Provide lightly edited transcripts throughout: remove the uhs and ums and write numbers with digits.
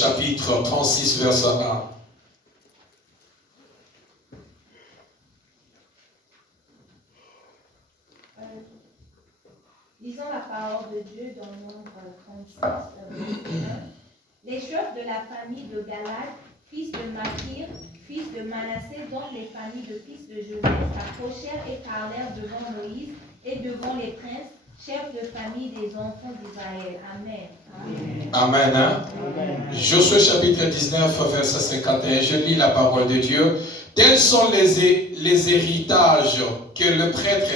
chapitre 36, verset 1. Lisons la parole de Dieu dans Nombre 36, verset 1. Les chefs de la famille de Galad, fils de Machir, fils de Manassé, dont les familles de fils de Joseph s'approchèrent et parlèrent devant Moïse et devant les princes, chefs de famille des enfants d'Israël. Amen. Amen. Hein? Amen. Josué chapitre 19, verset 51. Je lis la parole de Dieu. Tels sont les héritages que le prêtre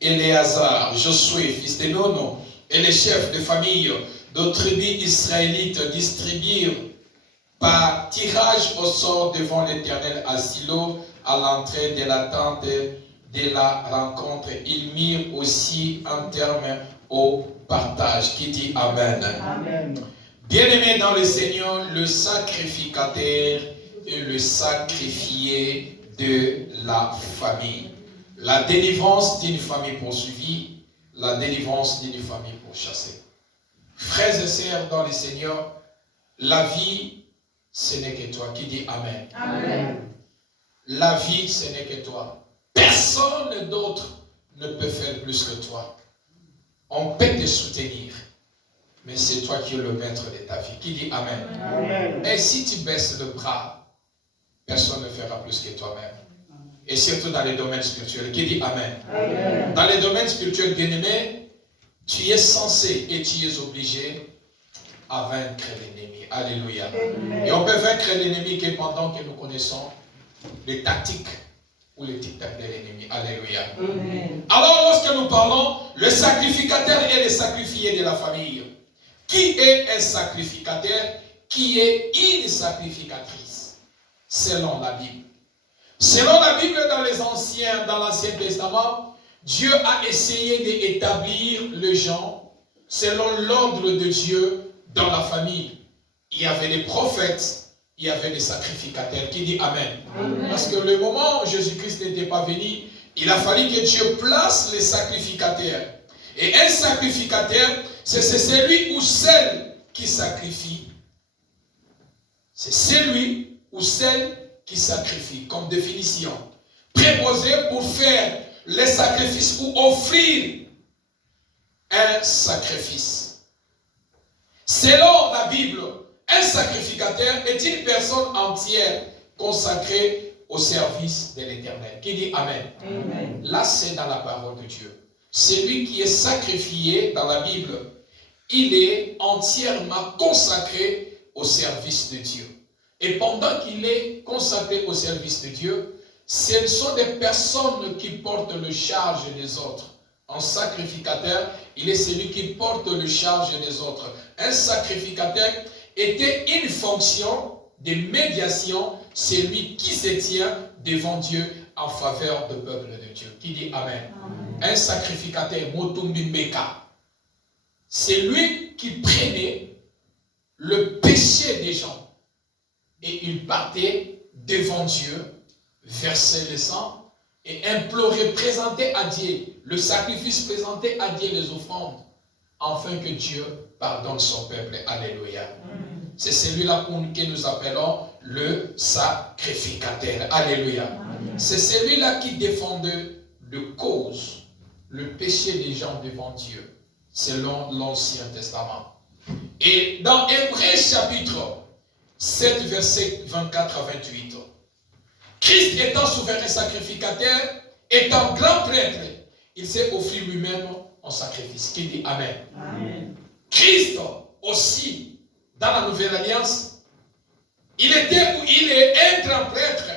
Éléazar, Josué, fils de Nun, et les chefs de famille de tribus israélites distribuèrent par tirage au sort devant l'Éternel à Silo, à l'entrée de la tente de la rencontre. Ils mirent aussi un terme au partage. Qui dit Amen. Amen. Bien-aimé dans le Seigneur, le sacrificateur et le sacrifié de la famille. La délivrance d'une famille poursuivie, la délivrance d'une famille pourchassée. Frères et sœurs dans le Seigneur, la vie, ce n'est que toi. Qui dit Amen. Amen. La vie, ce n'est que toi. Personne d'autre ne peut faire plus que toi. On peut te soutenir, mais c'est toi qui es le maître de ta vie. Qui dit Amen. Amen. Et si tu baisses le bras, personne ne fera plus que toi-même. Et surtout dans les domaines spirituels. Qui dit Amen. Amen. Dans les domaines spirituels, bien-aimés, tu es censé et tu es obligé à vaincre l'ennemi. Alléluia. Amen. Et on peut vaincre l'ennemi que pendant que nous connaissons les tactiques ou les tic-tac de l'ennemi. Alléluia. Amen. Alors lorsque nous parlons, le sacrificateur et le sacrifié de la famille. Qui est un sacrificateur? Qui est une sacrificatrice? Selon la Bible. Selon la Bible, dans l'Ancien Testament, Dieu a essayé d'établir les gens selon l'ordre de Dieu dans la famille. Il y avait des prophètes, il y avait des sacrificateurs. Qui dit Amen. Amen. Parce que le moment où Jésus-Christ n'était pas venu, il a fallu que Dieu place les sacrificateurs. Et un sacrificateur, c'est celui ou celle qui sacrifie. C'est celui ou celle qui sacrifie, comme définition. Préposé pour faire les sacrifices ou offrir un sacrifice. Selon la Bible, un sacrificateur est une personne entière consacrée au service de l'Éternel. Qui dit Amen. Amen. Là, c'est dans la parole de Dieu. Celui qui est sacrifié dans la Bible, il est entièrement consacré au service de Dieu. Et pendant qu'il est consacré au service de Dieu, ce sont des personnes qui portent le charge des autres. Un sacrificateur, il est celui qui porte le charge des autres. Un sacrificateur était une fonction de médiation, celui qui se tient devant Dieu en faveur du peuple de Dieu. Qui dit Amen. Amen. Un sacrificateur, Motumbi Meka, c'est lui qui prenait le péché des gens. Et il partait devant Dieu, versait le sang et implorait, présenter à Dieu le sacrifice, présenter à Dieu les offrandes, afin que Dieu pardonne son peuple. Alléluia. C'est celui-là que nous appelons le sacrificateur. Alléluia. C'est celui-là qui défendait le cause, le péché des gens devant Dieu, selon l'Ancien Testament. Et dans Hébreux chapitre 7, versets 24 à 28. Christ étant souverain sacrificateur, étant grand prêtre, il s'est offert lui-même en sacrifice. Qui dit Amen. Amen. Christ aussi, dans la Nouvelle Alliance, il était ou il est un grand prêtre,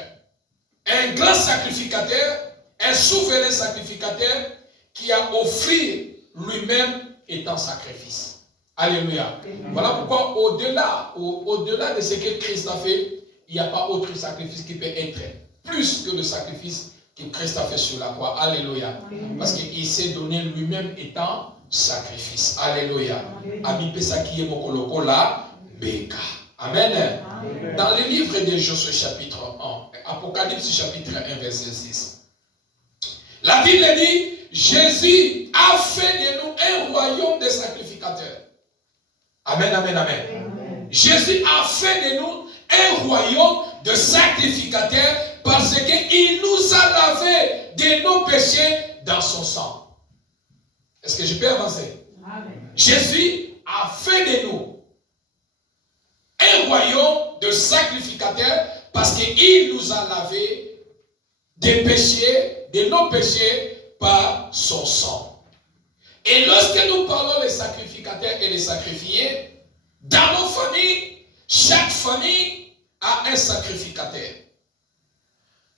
un grand sacrificateur, un souverain sacrificateur qui a offert lui-même étant sacrifice. Alléluia. Amen. Voilà pourquoi au-delà de ce que Christ a fait, il n'y a pas autre sacrifice qui peut être plus que le sacrifice que Christ a fait sur la croix. Alléluia. Amen. Parce qu'il s'est donné lui-même étant sacrifice. Alléluia. Amen. Dans le livre de Josué chapitre 1, Apocalypse chapitre 1 verset 6, la Bible dit, Jésus a fait de nous un royaume de sacrificateurs. Amen, amen, amen. Jésus a fait de nous un royaume de sacrificateurs parce qu'il nous a lavé de nos péchés dans son sang. Est-ce que je peux avancer? Amen. Jésus a fait de nous un royaume de sacrificateurs parce qu'il nous a lavé des péchés, de nos péchés par son sang. Et lorsque nous parlons des sacrificateurs et des sacrifiés, dans nos familles, chaque famille a un sacrificateur.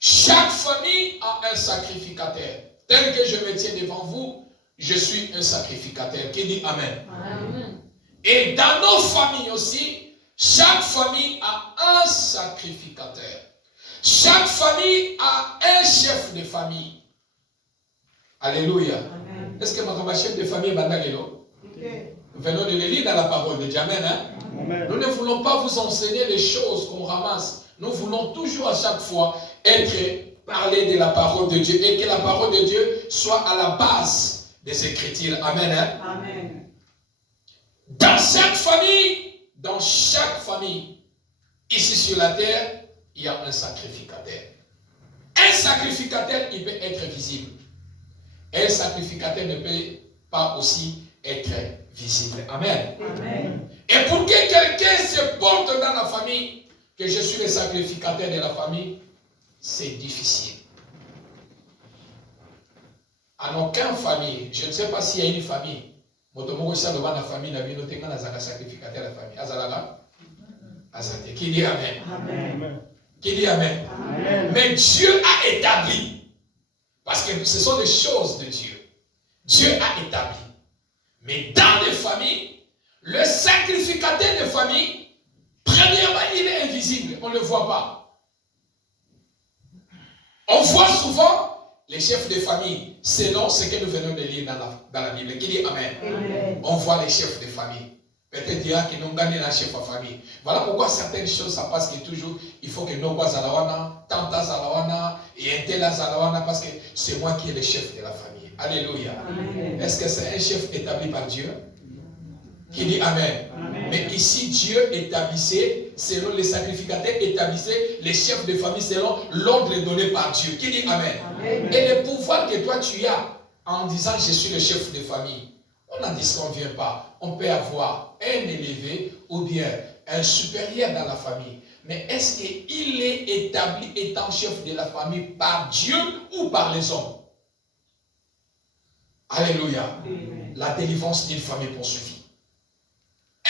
Chaque famille a un sacrificateur. Tel que je me tiens devant vous, je suis un sacrificateur. Qui dit Amen? Amen. Et dans nos familles aussi, chaque famille a un sacrificateur. Chaque famille a un chef de famille. Alléluia. Amen. Est-ce que ma chef de famille est Bandagelo? Nous venons de le lire dans la parole de Dieu. Amen, hein? Amen. Nous ne voulons pas vous enseigner les choses qu'on ramasse. Nous voulons toujours à chaque fois parler de la parole de Dieu et que la parole de Dieu soit à la base des Écritures. Amen, hein? Amen. Dans chaque famille, ici sur la terre, il y a un sacrificateur. Un sacrificateur, il peut être visible. Un sacrificateur ne peut pas aussi être visible. Amen. Amen. Et pour que quelqu'un se porte dans la famille, que je suis le sacrificateur de la famille, c'est difficile. En aucune famille, je ne sais pas s'il y a une famille, sacrificateur de la famille. Azate. Qui dit Amen? Amen. Qui dit Amen? Amen. Mais Dieu a établi, parce que ce sont des choses de Dieu. Dieu a établi. Mais dans les familles, le sacrificateur de famille, premièrement, il est invisible. On ne le voit pas. On voit souvent les chefs de famille, selon ce que nous venons de lire dans la Bible. Qui dit Amen? Amen. On voit les chefs de famille. Peut-être dira qu'ils n'ont gagné un chef de famille. Voilà pourquoi certaines choses, ça passe que toujours, il faut que nous voyons Zalawana, Tanta Zalawana, et un tel Zalawana, parce que c'est moi qui est le chef de la famille. Alléluia. Est-ce que c'est un chef établi par Dieu? Qui dit Amen. Amen. Mais ici, Dieu établissait, selon les sacrificateurs, établissait les chefs de famille selon l'ordre donné par Dieu. Qui dit Amen. Amen. Et le pouvoir que toi tu as en disant je suis le chef de famille, on n'en disconvient pas. On peut avoir un élevé ou bien un supérieur dans la famille. Mais est-ce qu'il est établi étant chef de la famille par Dieu ou par les hommes? Alléluia. Amen. La délivrance d'une famille poursuivie.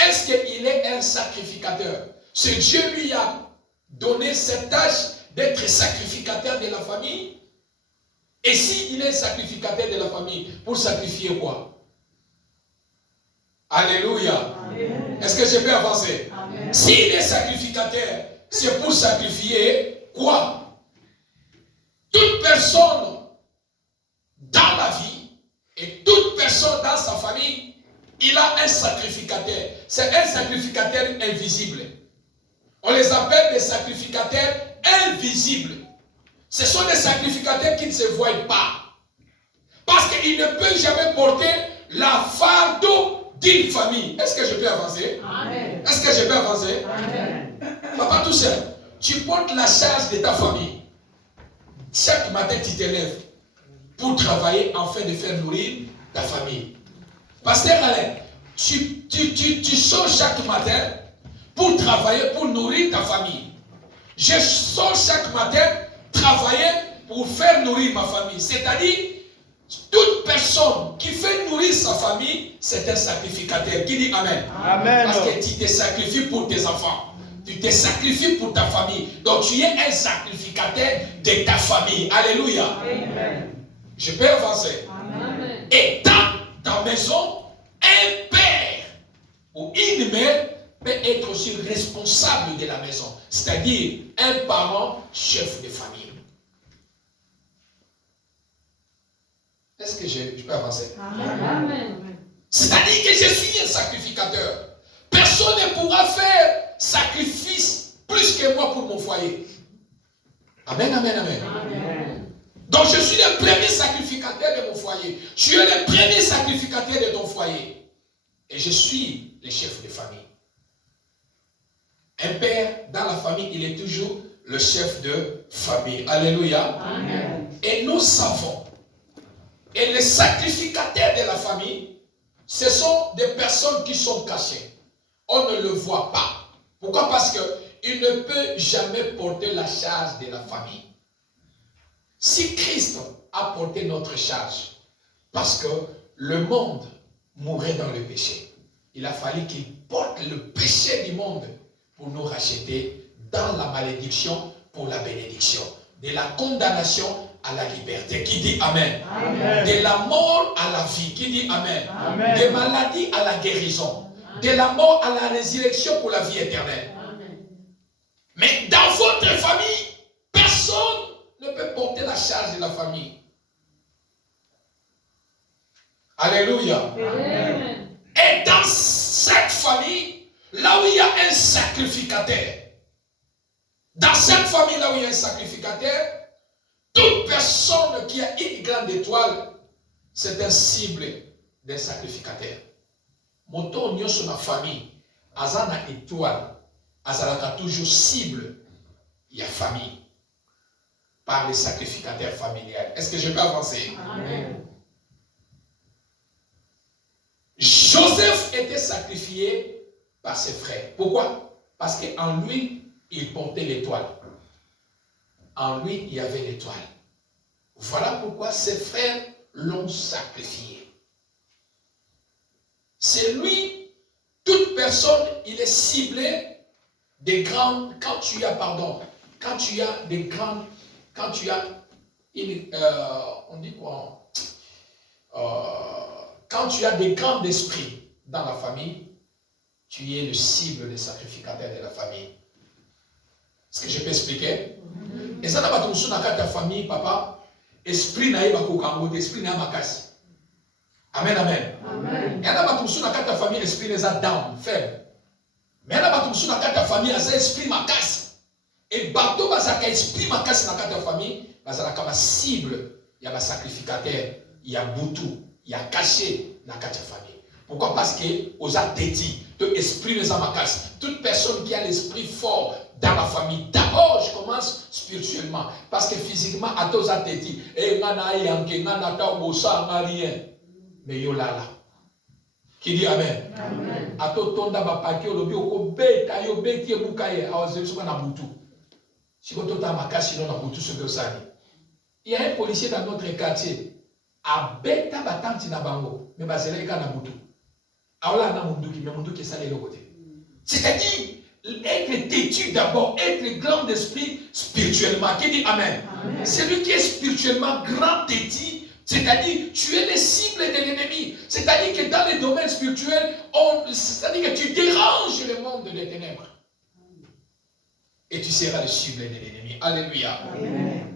Est-ce qu'il est un sacrificateur? Ce Dieu lui a donné cette tâche d'être sacrificateur de la famille. Et s'il est sacrificateur de la famille, pour sacrifier quoi? Alléluia. Est-ce que je peux avancer? S'il est sacrificateur, c'est pour sacrifier quoi? Toute personne dans la vie et toute personne dans sa famille, il a un sacrificateur. C'est un sacrificateur invisible. On les appelle des sacrificateurs invisibles. Ce sont des sacrificateurs qui ne se voient pas. Parce qu'ils ne peuvent jamais porter la fardeau d'une famille. Est-ce que je peux avancer? Amen. Est-ce que je peux avancer? Amen. Papa tout seul, tu portes la charge de ta famille. Chaque matin, tu te lèves pour travailler afin de faire nourrir ta famille. Pasteur Alain, tu sors chaque matin pour travailler, pour nourrir ta famille. Je sors chaque matin travailler pour faire nourrir ma famille. C'est-à-dire, toute personne qui fait nourrir sa famille, c'est un sacrificateur. Qui dit Amen? Amen. Parce que tu te sacrifies pour tes enfants. Tu te sacrifies pour ta famille. Donc tu es un sacrificateur de ta famille. Alléluia. Amen. Je peux avancer. Amen. Et dans ta maison, un père ou une mère peut être aussi responsable de la maison. C'est-à-dire un parent chef de famille. Est-ce que je peux avancer? Amen. C'est-à-dire que je suis un sacrificateur. Personne ne pourra faire sacrifice plus que moi pour mon foyer. Amen, amen, amen. Amen. Donc je suis le premier sacrificateur de mon foyer. Tu es le premier sacrificateur de ton foyer. Et je suis le chef de famille. Un père dans la famille, il est toujours le chef de famille. Alléluia. Amen. Et nous savons, et les sacrificataires de la famille, ce sont des personnes qui sont cachées. On ne le voit pas. Pourquoi? Parce qu'il ne peut jamais porter la charge de la famille. Si Christ a porté notre charge, parce que le monde mourait dans le péché, il a fallu qu'il porte le péché du monde pour nous racheter dans la malédiction pour la bénédiction, de la condamnation à la liberté. Qui dit Amen? Amen. De la mort à la vie. Qui dit Amen? Amen. Des maladies à la guérison. De la mort à la résurrection pour la vie éternelle. Amen. Mais dans votre famille, personne ne peut porter la charge de la famille. Alléluia. Amen. Et dans cette famille, là où il y a un sacrificateur, dans cette famille là où il y a un sacrificateur, toute personne qui a une grande étoile, c'est un cible d'un sacrificateur. Moto nyo sur la famille, azana étoile, azalaka toujours cible, il y a famille, par les sacrificateurs familiales. Est-ce que je peux avancer? Amen. Joseph était sacrifié par ses frères. Pourquoi? Parce qu'en lui, il portait l'étoile. En lui, il y avait l'étoile. Voilà pourquoi ses frères l'ont sacrifié. C'est lui, toute personne, il est ciblé des grands, quand tu as une, on dit quoi? Quand tu as des grands esprits dans la famille, tu es le cible des sacrificateurs de la famille. Est-ce que je peux expliquer? Et ça n'a pas tout dans ta famille, papa. Esprit n'a pas de esprit n'a pas casse. Amen, amen. Amen. Et n'a pas tout dans ta famille, esprit n'est pas down, faible. Mais n'a pas tout dans ta famille, c'est esprit ma casse. Et bateau, ça esprit ma casse dans ta famille, ça comme cible, il y a un sacrificateur, il y a boutou, il y a caché dans ta famille. Pourquoi? Parce que aux athétis, de esprit n'est pas ma casse. Toute personne qui a l'esprit fort dans la famille, d'abord je commence spirituellement. Parce que physiquement, à tous athétis, et mais yo là. Qui dit Amen? Amen. À tout ton d'abord, pas que le bio, bêta, yo bêti, boukaye, à oser ce qu'on a boutou. Si vous avez ma casse, sinon on a boutou ce que ça dit. Il y a un policier dans notre quartier. A bêta batanti na bango, mais basé na boutou. Alors là, on qui est l'autre côté. C'est-à-dire, être têtu d'abord, être grand d'esprit spirituellement. Qui dit Amen? Amen. Celui qui est spirituellement grand têtu, c'est-à-dire, tu es les cibles de l'ennemi. C'est-à-dire que dans les domaines spirituels, c'est-à-dire que tu déranges le monde des ténèbres. Et tu seras le cible de l'ennemi. Alléluia. Amen.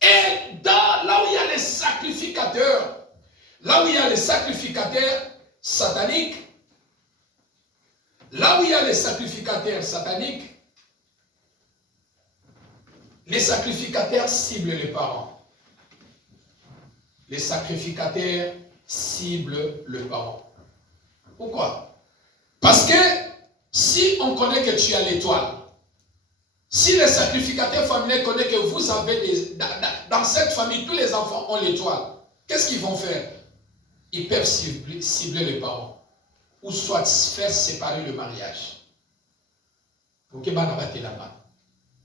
Et là où il y a les sacrificateurs, sataniques, les sacrificateurs ciblent les parents. Les sacrificateurs ciblent le parent. Pourquoi? Parce que si on connaît que tu as l'étoile, si les sacrificateurs familiers connaissent que vous avez dans cette famille, tous les enfants ont l'étoile, qu'est-ce qu'ils vont faire? Ils peuvent cibler les parents. Ou soit faire séparer le mariage. Pour que là-bas.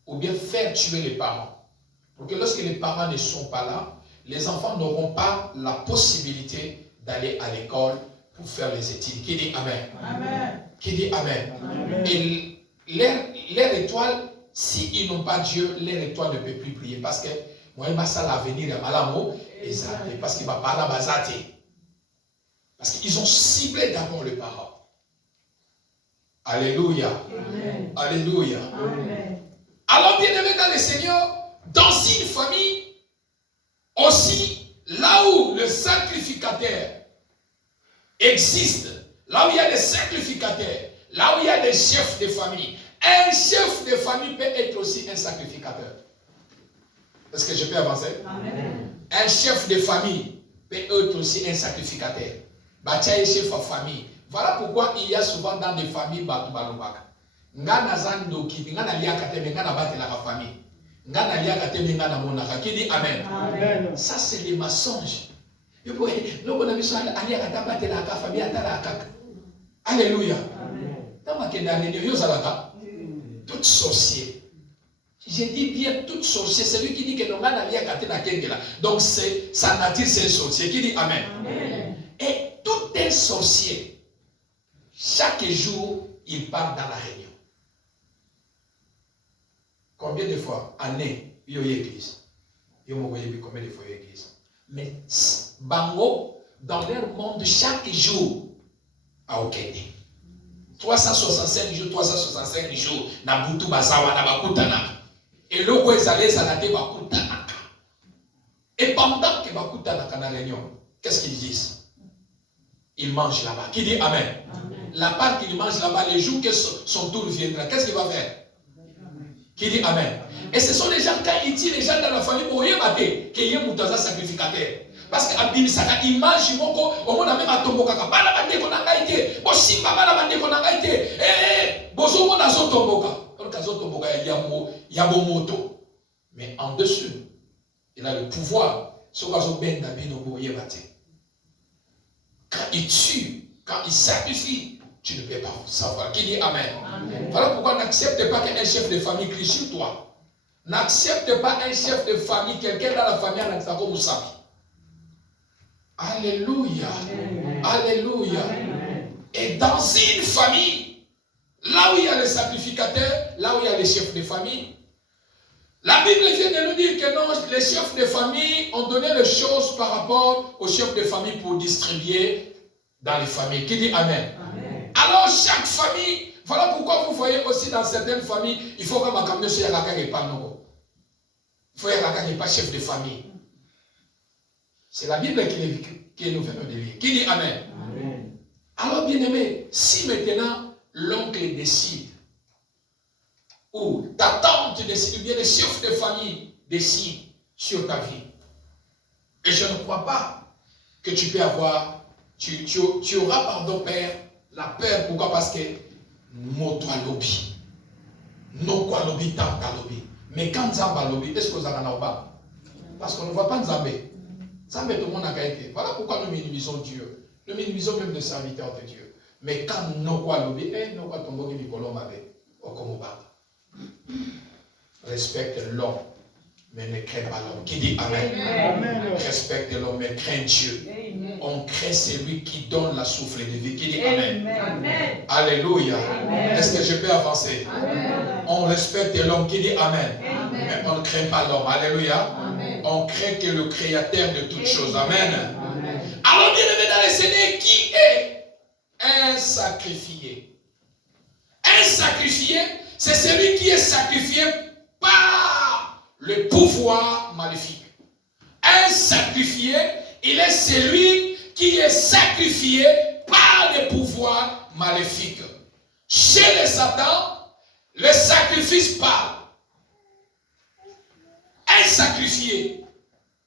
Ou bien faire tuer les parents. Pour que lorsque les parents ne sont pas là, les enfants n'auront pas la possibilité d'aller à l'école pour faire les études. Qui dit Amen? Amen. Qui dit Amen? Amen. Et leur étoile, s'ils n'ont pas Dieu, leur étoile ne peut plus briller. Parce que moi, il m'a ça l'avenir à Malamo, parce qu'il va pas la basater. Parce qu'ils ont ciblé d'abord le parent. Alléluia. Amen. Alléluia. Amen. Alors, bien aimé dans le Seigneur, dans une famille, aussi, là où le sacrificateur existe, là où il y a des sacrificateurs, là où il y a des chefs de famille, un chef de famille peut être aussi un sacrificateur. Est-ce que je peux avancer? Amen. Un chef de famille peut être aussi un sacrificateur. Batia est chef de famille. Voilà pourquoi il y a souvent dans des familles Batubalobaka. Ngana zandoki, ngana liakate, ngana bate la famille. Ngana liakate, ngana monaka. Qui dit Amen? Amen. Ça, c'est les mensonges. Alléluia. Tout sorcier. J'ai dit bien tout sorcier. Celui qui dit que non, donc sa nature, c'est un sorcier. Qui dit Amen? Amen. Et tout un sorcier, chaque jour, il part dans la réunion. Combien de fois? Année, il y a l'église. Il y a combien de fois l'église? Mais Bango, dans leur monde, chaque jour, à Okene. 365 jours, 365 jours, Nabutu Bazawa, Nabakutana. Et là, ils allaient s'arrêter Bakutana. Et pendant que Bakutana dans la réunion, qu'est-ce qu'ils disent? Ils mangent là-bas. Qui dit Amen? Amen. La part qu'il mange là-bas, les jours que son tour viendra, qu'est-ce qu'il va faire? Qui dit Amen? Amen. Et ce sont les gens, quand ils tirent les gens dans la famille, pour y mater, qu'il y ait un sacrificateur. Parce qu'Abim Saka, il mange, au monde a même à tomber, bala bande qu'on a été, Bosimba bala bande qu'on a été, Bozo mon azo tomboka. Quand azo tomboka, il y a bon moto. Mais en dessous, il a le pouvoir. Quand il tue, quand il sacrifie, tu ne peux pas savoir. Qui dit Amen? Amen. Voilà pourquoi n'accepte pas qu'un chef de famille crie sur toi. N'accepte pas un chef de famille, quelqu'un dans la famille, en Aksako Moussabi. Alléluia. Amen. Alléluia. Amen. Et dans une famille, là où il y a les sacrificateurs, là où il y a les chefs de famille, la Bible vient de nous dire que non, les chefs de famille ont donné les choses par rapport aux chefs de famille pour distribuer dans les familles. Qui dit Amen? Amen. Alors chaque famille, voilà pourquoi vous voyez aussi dans certaines familles, il faut que ma camion soit Yagaka et pas non. Il faut Yagaka et pas chef de famille. C'est la Bible qui nous venons de lire. Qui dit Amen? Amen. Alors bien aimé, si maintenant l'oncle décide, ou ta tante décide, ou bien les chefs de famille décident sur ta vie, et je ne crois pas que tu peux avoir, tu auras, pardon Père, la peur. Pourquoi? Parce que moto lobby, non quoi lobby, tant lobby. Mais quand Zamba lobby, est-ce que vous en avez pas? Parce qu'on ne voit pas Zambé. Zambé, tout le monde a été. Voilà pourquoi nous minimisons Dieu. Nous minimisons même les serviteurs de Dieu. Mais quand nous quoi lobby, nous quoi tomber du colombe avec au Komoba. Respecte l'homme, mais ne crains pas l'homme. Qui dit Amen? Amen. Respecte l'homme, mais crains Dieu. Amen. On craint celui qui donne la souffle de vie. Qui dit Amen? Amen. Alléluia. Est-ce que je peux avancer? Amen. On respecte l'homme. Qui dit Amen? Amen. Mais on ne craint pas l'homme. Alléluia. Amen. On craint que le créateur de toutes choses. Amen. Amen. Alors bien aimé dans le Seigneur, qui est un sacrifié? Un sacrifié, c'est celui qui est sacrifié par le pouvoir maléfique. Un sacrifié, il est celui qui est sacrifié par le pouvoir maléfique. Chez les Satan, le sacrifice parle. Un sacrifié,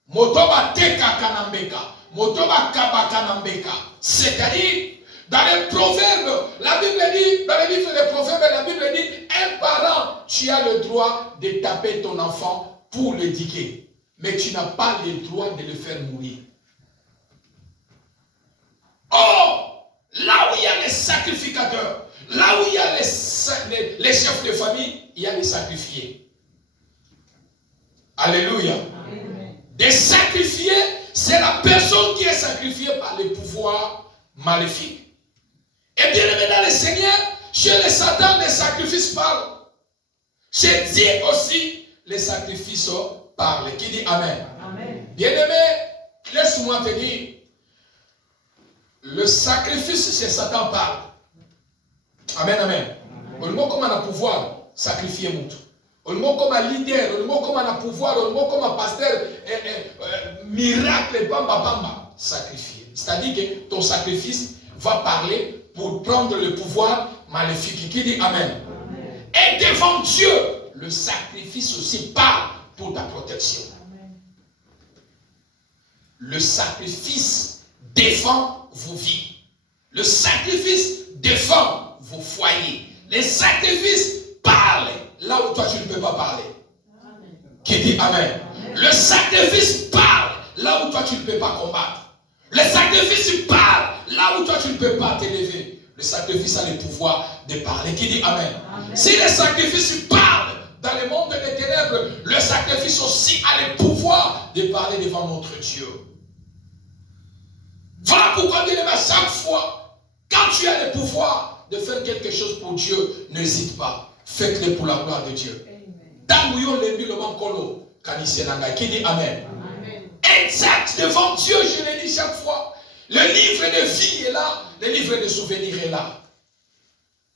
motoba teka kanambeka, motoba kaba kanambeka, c'est-à-dire dans les proverbes, la Bible dit, dans les livres des proverbes, la Bible dit, un parent, tu as le droit de taper ton enfant pour l'éduquer. Mais tu n'as pas le droit de le faire mourir. Or, là où il y a les sacrificateurs, là où il y a les chefs de famille, il y a les sacrifiés. Alléluia. Amen. Des sacrifiés, c'est la personne qui est sacrifiée par les pouvoirs maléfiques. Et bien aimé dans le Seigneur, chez les Satan, les sacrifices parlent. Chez Dieu aussi, les sacrifices parlent. Qui dit Amen? Amen. Bien aimé, laisse-moi te dire, le sacrifice chez Satan parle. Amen, amen. Au moment comme on a pouvoir sacrifier tout. Au moment comme un leader, au moment comme on a pouvoir, au moment comme un pasteur, miracle, bamba, bamba, sacrifier. C'est-à-dire que ton sacrifice va parler pour prendre le pouvoir maléfique. Qui dit Amen? Amen. Et devant Dieu, le sacrifice aussi parle pour ta protection. Amen. Le sacrifice défend vos vies. Le sacrifice défend vos foyers. Les sacrifices parlent là où toi tu ne peux pas parler. Qui dit Amen. Le sacrifice parle là où toi tu ne peux pas combattre. Le sacrifice parle là où toi tu ne peux pas t'élever. Le sacrifice a le pouvoir de parler. Qui dit Amen. Si le sacrifice parle dans le monde des ténèbres, le sacrifice aussi a le pouvoir de parler devant notre Dieu. Voilà pourquoi, bien aimé, à chaque fois, quand tu as le pouvoir de faire quelque chose pour Dieu, n'hésite pas. Faites-le pour la gloire de Dieu. Qui dit Amen. Exact, devant Dieu, je le dis chaque fois. Le livre de vie est là, le livre de souvenirs est là.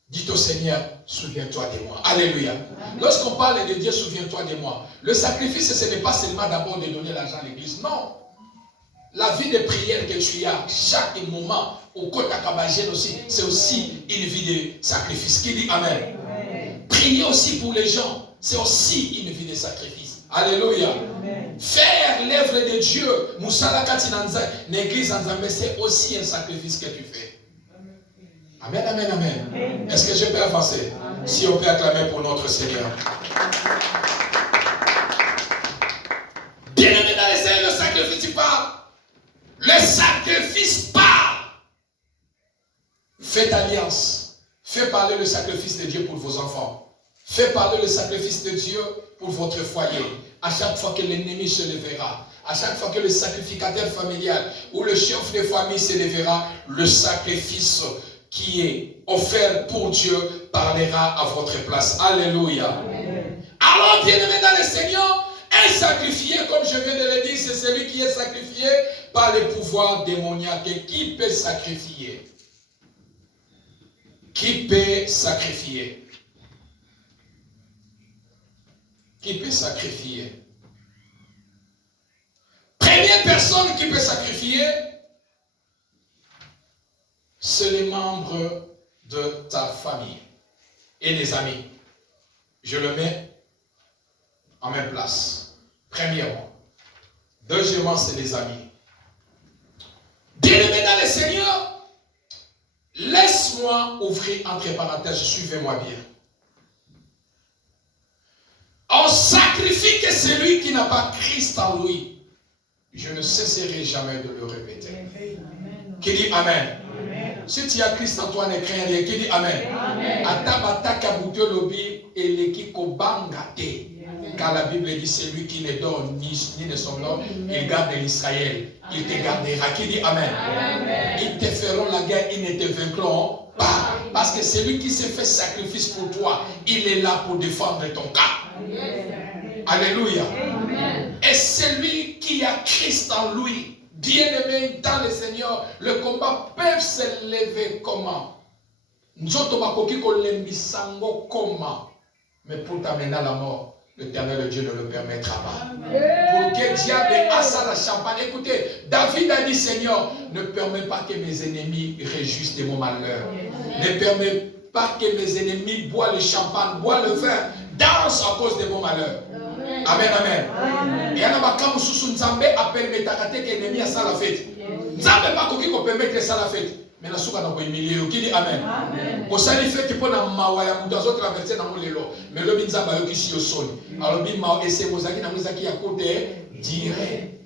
Dites au Seigneur, souviens-toi de moi. Alléluia. Lorsqu'on parle de Dieu, souviens-toi de moi. Le sacrifice, ce n'est pas seulement d'abord de donner l'argent à l'église. Non. La vie de prière que tu as, chaque moment, au côté Kabagène aussi, c'est aussi une vie de sacrifice. Qui dit Amen. Prier aussi pour les gens, c'est aussi une vie de sacrifice. Alléluia. Faire l'œuvre de Dieu, l'église en Zambé, c'est aussi un sacrifice que tu fais. Amen, amen, amen. Est-ce que je peux avancer? Si on peut acclamer pour notre Seigneur. Bien-aimé dans les Seigneurs, le sacrifice parle. Le sacrifice parle. Faites alliance. Faites parler le sacrifice de Dieu pour vos enfants. Faites parler le sacrifice de Dieu pour votre foyer. À chaque fois que l'ennemi se lèvera, à chaque fois que le sacrificateur familial ou le chef de famille se lèvera, le sacrifice qui est offert pour Dieu parlera à votre place. Alléluia. Amen. Alors, bien-aimé dans le Seigneur, un sacrifié, comme je viens de le dire, c'est celui qui est sacrifié par le pouvoir démoniaque. Et qui peut sacrifier? Qui peut sacrifier? Qui peut sacrifier? Première personne qui peut sacrifier, c'est les membres de ta famille et les amis. Je le mets en même place. Premièrement. Deuxièmement, c'est les amis. Bien-aimé dans le Seigneur, laisse-moi ouvrir entre parenthèses, suivez-moi bien. On sacrifie que celui qui n'a pas Christ en lui. Je ne cesserai jamais de le répéter. Amen. Qui dit Amen. Amen. Si tu as Christ en toi, ne crains rien. Qui dit Amen. Car la Bible dit celui qui ne dort ni ne s'endort, il garde l'Israël. Il te gardera. Qui dit Amen. Amen. Ils te feront la guerre, ils ne te vaincront pas. Parce que celui qui s'est fait sacrifice pour toi, il est là pour défendre ton cas. Alléluia. Amen. Et celui qui a Christ en lui, bien-aimé dans le Seigneur, le combat peut se lever comment? Comment? Mais pour t'amener à la mort, l'Éternel Dieu ne le permettra pas. Pour que diable assa la champagne. Écoutez, David a dit, Seigneur, ne permets pas que mes ennemis réjouissent de mon malheur. Ne permets pas que mes ennemis boivent le champagne, boivent le vin, dansent à cause de mon malheur. Amen, amen. Et il y a un sous Nzambe appelle Metakate que l'ennemi a ça la fête. Nzambe pas qu'on peut mettre ça la fête. Mais la souka n'a pas humilié. Qui dit amen. Au sali fait pour na mawaya dans autres traversées dans le lelo. Mais le binzamba yo kisi yo soni. Alors bin ma ese mozaki na mozaki ya côté direct.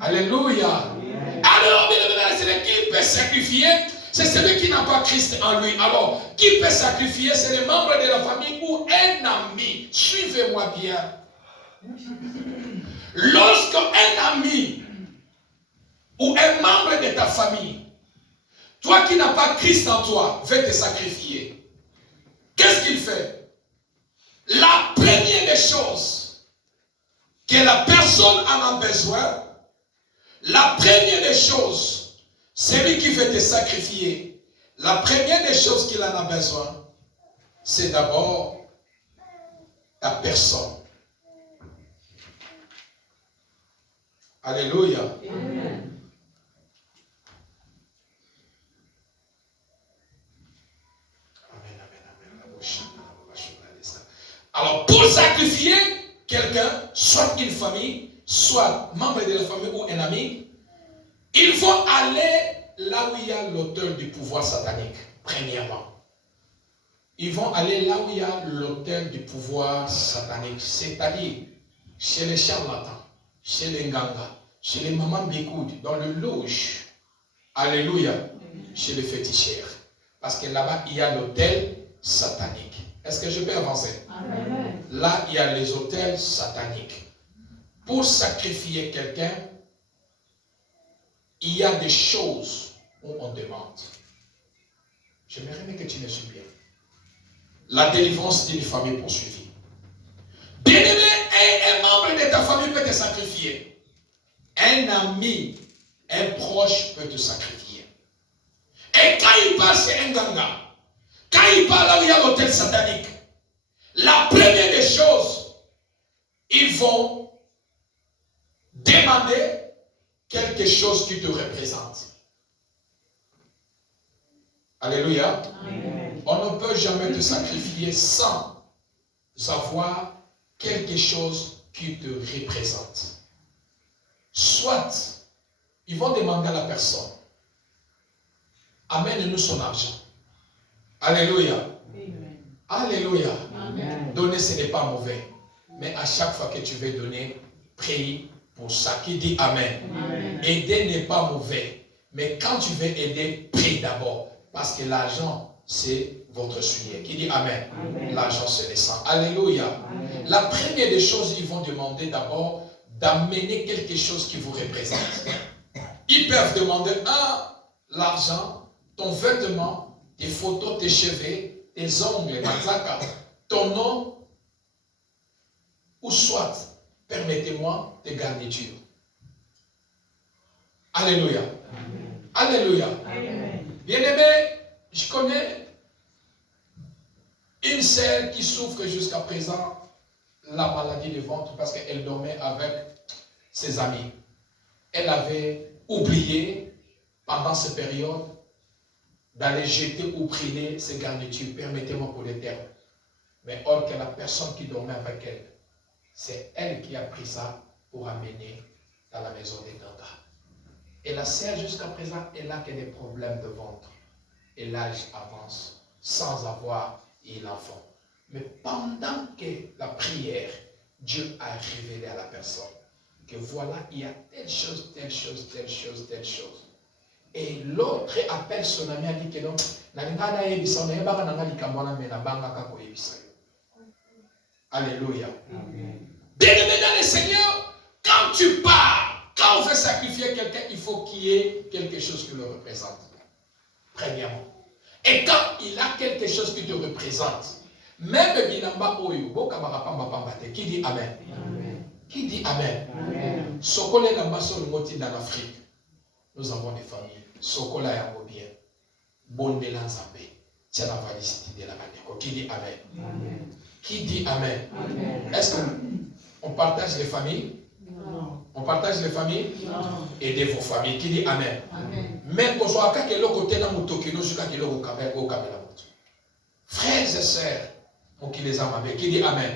Alléluia. Alors bien c'est qui peut sacrifier. C'est celui qui n'a pas Christ en lui. Alors, qui peut sacrifier? C'est les membres de la famille ou un ami. Suivez-moi bien. Lorsqu'un ami ou un membre de ta famille, toi qui n'as pas Christ en toi, veut te sacrifier, qu'est-ce qu'il fait? La première des choses que la personne en a besoin, la première des choses, celui qui veut te sacrifier, la première des choses qu'il en a besoin, c'est d'abord ta personne. Alléluia. Amen. Alors, pour sacrifier quelqu'un, soit une famille, soit membre de la famille ou un ami, il faut aller là où il y a l'auteur du pouvoir satanique, premièrement. ils vont aller là où il y a l'autel du pouvoir satanique, c'est-à-dire chez les charlatans, chez les nganga, chez les mamans bikoud, dans le loge. Alléluia. Chez les féticheurs. Parce que là-bas, il y a l'autel satanique. Est-ce que je peux avancer? Amen. Là, il y a les autels sataniques. Pour sacrifier quelqu'un, il y a des choses où on demande. J'aimerais bien que tu me suives bien. La délivrance d'une famille poursuivie. Bien-aimé, un membre de ta famille peut te sacrifier. Un ami, un proche peut te sacrifier. Et quand il parle, c'est un ganga. Quand il parle là où il y a l'autel satanique, la première des choses, ils vont demander quelque chose qui te représente. Alléluia. Amen. On ne peut jamais te sacrifier sans avoir quelque chose qui te représente. Soit, ils vont demander à la personne, amène-nous son argent. Alléluia. Amen. Alléluia. Amen. Donner, ce n'est pas mauvais. Mais à chaque fois que tu veux donner, prie pour ça. Qui dit Amen. Amen. Aider n'est pas mauvais. Mais quand tu veux aider, prie d'abord. Parce que l'argent, c'est votre soulier. Qui dit Amen. Amen. L'argent se descend. Alléluia. Amen. La première des choses, ils vont demander d'abord d'amener quelque chose qui vous représente. Ils peuvent demander l'argent, ton vêtement, tes photos, tes cheveux, tes ongles, mazaka, ton nom, ou soit, permettez-moi, tes garnitures. Alléluia. Amen. Alléluia. Amen. Bien-aimé, je connais une sœur qui souffre jusqu'à présent la maladie de ventre parce qu'elle dormait avec ses amis. Elle avait oublié pendant cette période d'aller jeter ou brûler ses garnitures. Permettez-moi pour les termes. Mais or que la personne qui dormait avec elle, c'est elle qui a pris ça pour amener dans la maison des Ganga. Et la sœur jusqu'à présent, elle n'a que des problèmes de ventre. Et l'âge avance sans avoir eu l'enfant. Mais pendant que la prière, Dieu a révélé à la personne que voilà, il y a telle chose, telle chose, telle chose, telle chose. Et l'autre appelle son ami, a dit que non, alléluia. Bien-aimé dans le Seigneur, quand tu pars, quand on veut sacrifier quelqu'un, il faut qu'il y ait quelque chose qui le représente. Premièrement. Et quand il a quelque chose qui te représente, même Bilamba Oyo, qui dit Amen. Qui dit Amen. Sokole Nambaso le moti dans l'Afrique. Nous avons des familles. Sokola Yango bien. Bonde Lanzambe. C'est la valise de la Badeko. Qui dit Amen. Qui dit Amen. Est-ce qu'on partage les familles? Non. On partage les familles? Non. Aidez vos familles. Qui dit Amen. Même qu'on soit à quel côté dans mon tokino, jusqu'à quel au Kabel, au Kabel. Frères et sœurs, qui les a amés, qui dit Amen.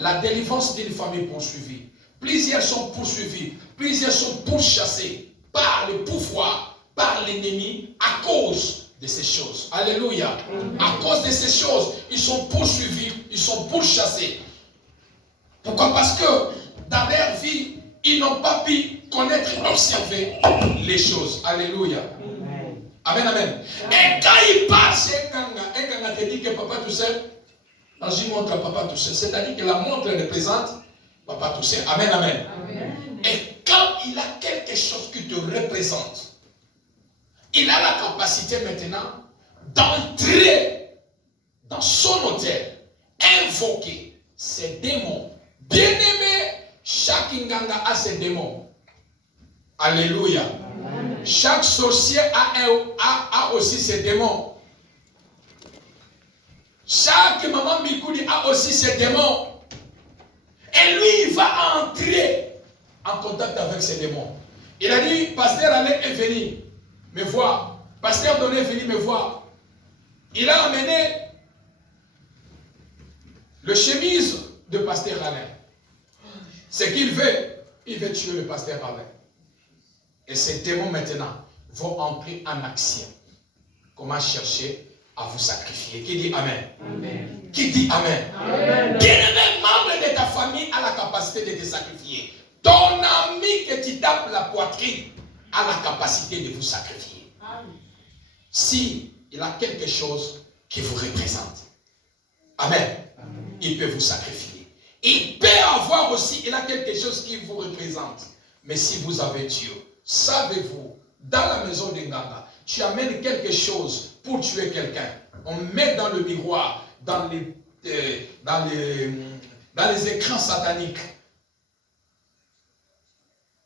La délivrance d'une famille poursuivie. Plusieurs sont poursuivis, plusieurs sont pourchassés par le pouvoir, par l'ennemi, à cause de ces choses. Alléluia. À cause de ces choses, ils sont poursuivis, ils sont pourchassés. Pourquoi? Parce que dans leur vie, ils n'ont pas pu connaître et observer les choses. Alléluia. Amen, amen. Et quand il passe, un ganga te dit que papa tout seul, dans une montre à papa tout seul, c'est-à-dire que la montre représente papa tout seul. Amen, amen. Et quand il a quelque chose qui te représente, il a la capacité maintenant d'entrer dans son hôtel, invoquer ses démons. Bien-aimé, chaque nganga a ses démons. Alléluia. Chaque sorcier a aussi ses démons. Chaque maman Mikoudi a aussi ses démons. Et lui, il va entrer en contact avec ses démons. Il a dit, pasteur Alain est venu me voir. Pasteur Donné est venu me voir. Il a amené le chemise de pasteur Alain. Ce qu'il veut, il veut tuer le pasteur Alain. Et ces démons maintenant vont entrer en action. Comment chercher à vous sacrifier. Qui dit Amen? Amen. Qui dit Amen? Amen. Bien-aimé membre de ta famille a la capacité de te sacrifier. Ton ami que tu tapes la poitrine a la capacité de vous sacrifier. Si il a quelque chose qui vous représente. Amen. Il peut vous sacrifier. Il peut avoir aussi, il a quelque chose qui vous représente. Mais si vous avez Dieu, savez-vous, dans la maison de Nganga, tu amènes quelque chose pour tuer quelqu'un. On met dans le miroir, dans les écrans sataniques.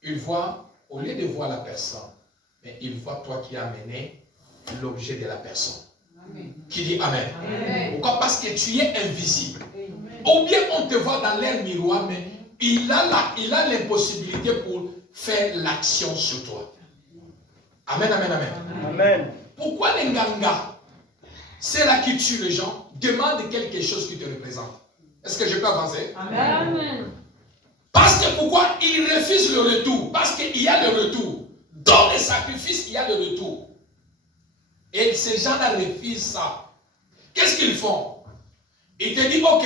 Il voit, au lieu de voir la personne, mais il voit toi qui as amené l'objet de la personne. Amen. Qui dit Amen. Amen. Pourquoi? Parce que tu es invisible. Amen. Ou bien on te voit dans l'air miroir, mais il a l'impossibilité pour faire l'action sur toi. Amen, amen, amen. Amen. Pourquoi les Nganga, c'est là qui tue les gens, demande quelque chose qui te représente? Est-ce que je peux avancer? Amen. Parce que pourquoi ils refusent le retour? Parce qu'il y a le retour. Dans les sacrifices, il y a le retour. Et ces gens-là refusent ça. Qu'est-ce qu'ils font? Ils te disent, ok,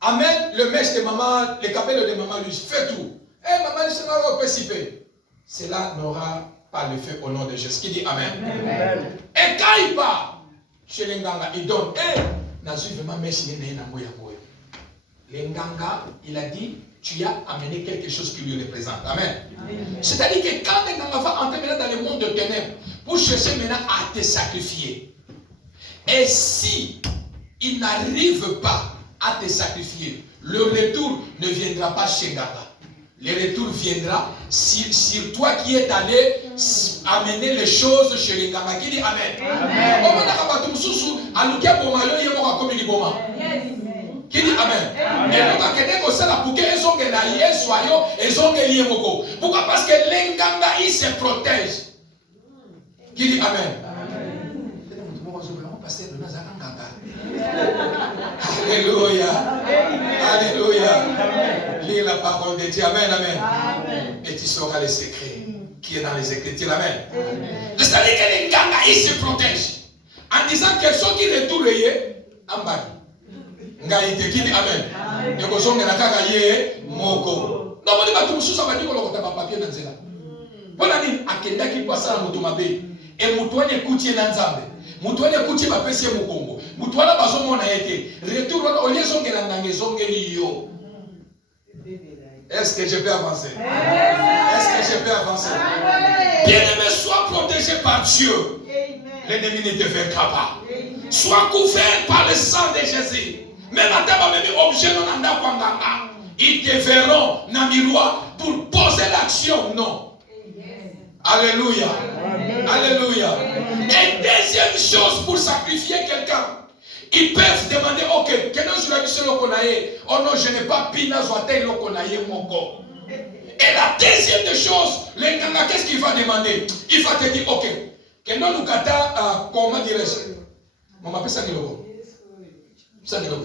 amène le mèche de maman, le capello de maman, lui, fais tout. Eh, maman, je ne sais pas participer. Cela n'aura pas le fait au nom de Jésus. Qui dit Amen. Amen. Et quand il part chez les Nganga, il donne, eh, Nazu vraiment mèche na moya. Les Nganga, il a dit, tu as amené quelque chose qui lui représente. Amen. C'est-à-dire que quand les Nganga va entrer maintenant dans le monde de ténèbres, pour chercher maintenant à te sacrifier. Et si il n'arrive pas à te sacrifier, le retour ne viendra pas chez Nganga. Le retour viendra sur toi qui es allé amener les choses chez les Nganga. Qui dit Amen. Qui dit Amen. Et donc, quelqu'un ça pour qu'ils ont gagné, soyons, ils ont gagné beaucoup. Pourquoi? Parce que les Nganga, ils se protègent. Qui dit Amen. Alléluia. Alléluia. Lis la parole de Dieu. Amen, amen. Amen. Et tu sauras les secrets qui est dans les Écritures. Amen. C'est-à-dire que les Nganga, ils se protègent. En disant que ceux qui retournent, en bas. Ngaïte, qui dit Amen. Et que ceux qui retournent, moko. Non, mais tout le monde va dire qu'on a papier dans cela. Voilà, akenda qui passe à l'automabe. Et Moutouane écoutier Nanzambe. Moutouane écoutier ma pèse Moukongo. Moutouane baso mon aïté. Retour au lieu de l'angangé. Est-ce que je peux avancer? Est-ce que je peux avancer? Bien-aimé, sois protégé par Dieu. L'ennemi ne te vaincra pas. Sois couvert par le sang de Jésus. Même à ta même objet non anda kwanganga. Ils te verront dans le miroir pour poser l'action. Non. Alléluia. Alléluia. Et deuxième chose pour sacrifier quelqu'un, ils peuvent demander, ok, que nous le konaye. Oh non, je n'ai pas pina zoate le konaye moko. Et la deuxième des choses, les Nganga, qu'est-ce qu'il va demander? Il va te dire, ok, que nous kata, comment dirais-je? On m'appelle ça Niloko. Ça Niloko.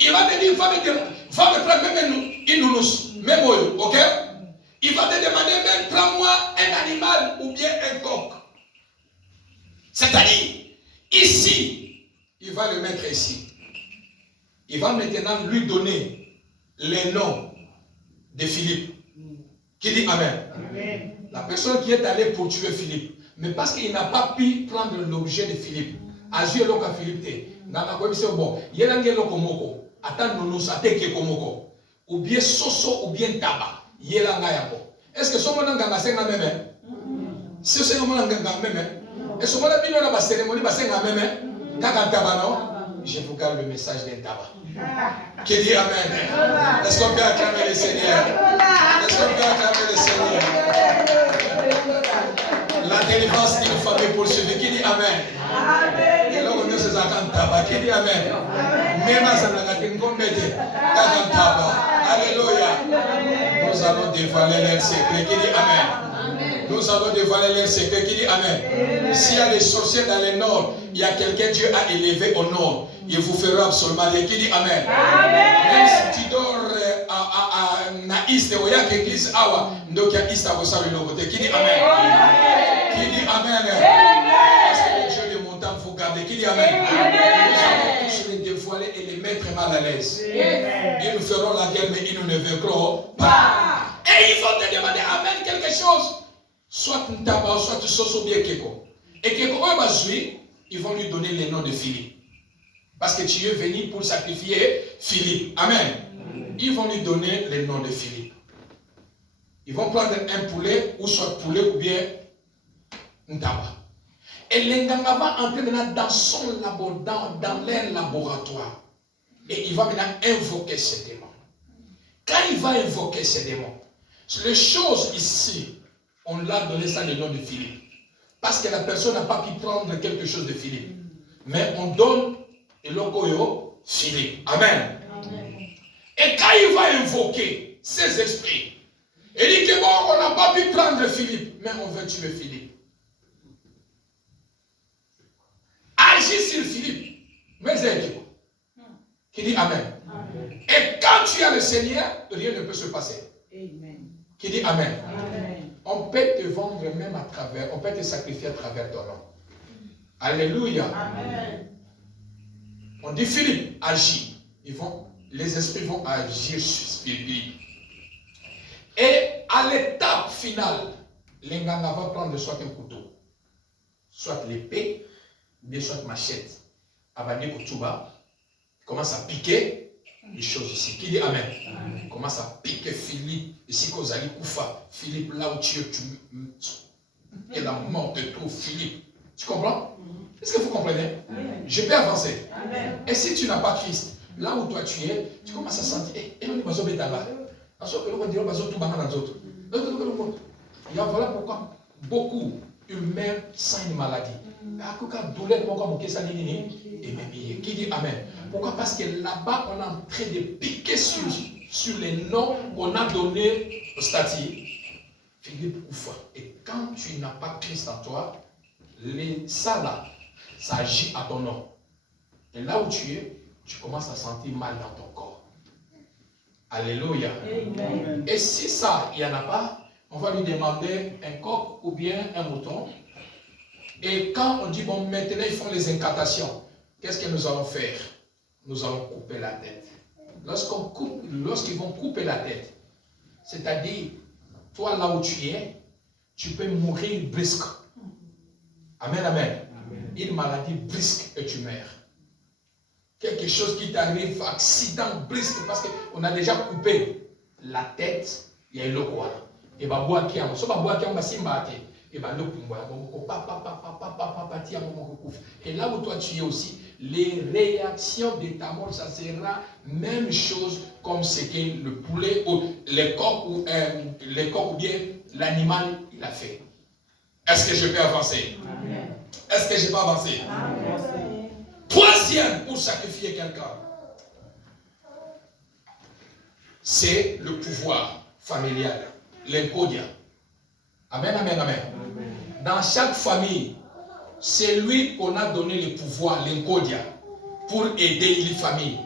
Il va te dire, va me prendre même une nounous, même oyo, ok? Il va te demander même, prends-moi un animal ou bien un coq. C'est-à-dire, ici, il va le mettre ici. Il va maintenant lui donner les noms de Philippe. Qui dit Amen. Amen. La personne qui est allée pour tuer Philippe, mais parce qu'il n'a pas pu prendre l'objet de Philippe, Azue loka Philippe te, dans la commission, bon, il y a un loko moko, attends nous atteindre komoko, ou bien soso ou bien tabac. Est-ce que ce moment là c'est la même? Si c'est le moment là même, et ce moment là bien on a cérémonie c'est la même. Je vous garde le message d'un tabac. Qui dit Amen. Est-ce qu'on peut acclamer le Seigneur? Est-ce qu'on peut acclamer le Seigneur? La délivrance d'une famille poursuivie. Qui dit Amen? Et là on dit c'est un tabac. Qui dit Amen? Même à ça la Alléluia. Nous allons dévoiler leurs secrets. Qui dit Amen. Nous allons dévoiler leurs secrets. Qui dit Amen. S'il y a des sorciers dans le nord, il y a quelqu'un Dieu a élevé au nord. Il vous fera absolument rien. Qui dit Amen. Même si tu dors à Naïs, il y a l'église Awa, donc il y a Ista au côté. Qui dit Amen. Qui dit Amen. Parce que le Dieu de mon temps Amen. Nous allons tous les dévoiler et les mettre mal à l'aise. Ils nous feront la guerre, mais ils ne vaincront pas. Et ils vont te demander, amène quelque chose. Soit Ntaba, soit Soso, bien Keko. Et Keko, ils vont lui donner le nom de Philippe. Parce que tu es venu pour sacrifier Philippe. Amen. Ils vont lui donner le nom de Philippe. Ils vont prendre un poulet, ou soit poulet, ou bien Ntaba. Et l'Enganga va entrer maintenant dans son laboratoire, dans leur laboratoire. Et il va maintenant invoquer ces démons. Quand il va invoquer ces démons, les choses ici, on l'a donné ça le nom de Philippe. Parce que la personne n'a pas pu prendre quelque chose de Philippe. Mais on donne le logo Philippe. Amen. Et quand il va invoquer ces esprits, il dit que bon, on n'a pas pu prendre Philippe, mais on veut tuer Philippe. Agis sur Philippe. Mais c'est qui dit Amen. Et quand tu as le Seigneur, rien ne peut se passer. Amen. Qui dit Amen. Amen. On peut te vendre même à travers, on peut te sacrifier à travers ton nom. Alléluia. Amen. On dit Philippe, agis. Les esprits vont agir sur Philippe. Et à l'étape finale, l'Enganga va prendre soit un couteau, soit l'épée, ou bien soit machette. Abani Kutuba commence à piquer les choses ici. Qui dit Amen? Amen. Commence à piquer Philippe. Ici, Kozali Koufa. Philippe, là où tu es la mort de tout, Philippe. Tu comprends? Est-ce que vous comprenez? Amen. Je peux avancer. Amen. Et si tu n'as pas Christ, là où toi tu es, tu commences à sentir. Voilà pourquoi beaucoup humains sentent une maladie. Qui dit Amen? Pourquoi? Parce que là-bas, on est en train de piquer sur les noms qu'on a donnés au statut. Philippe Koufa. Et quand tu n'as pas Christ en toi, ça là, ça agit à ton nom. Et là où tu es, tu commences à sentir mal dans ton corps. Alléluia. Amen. Et si ça, il n'y en a pas, on va lui demander un coq ou bien un mouton. Et quand on dit, bon, maintenant ils font les incantations, qu'est-ce que nous allons faire? Nous allons couper la tête. Lorsqu'ils vont couper la tête, c'est-à-dire, toi là où tu es, tu peux mourir brusque. Amen, amen. Une maladie brusque et tu meurs. Quelque chose qui t'arrive, accident brusque, parce qu'on a déjà coupé la tête, il y a eu le quoi. Et bah, bois qui a, et là où toi tu es aussi, les réactions de ta mort, ça sera même chose comme ce que le poulet ou le coq ou bien l'animal il a fait. Est-ce que je peux avancer? Amen. Est-ce que je peux avancer? Amen. Troisième, pour sacrifier quelqu'un, c'est le pouvoir familial, l'encodia. Amen, amen, amen. Dans chaque famille, c'est lui qu'on a donné le pouvoir, l'encodia, pour aider les familles.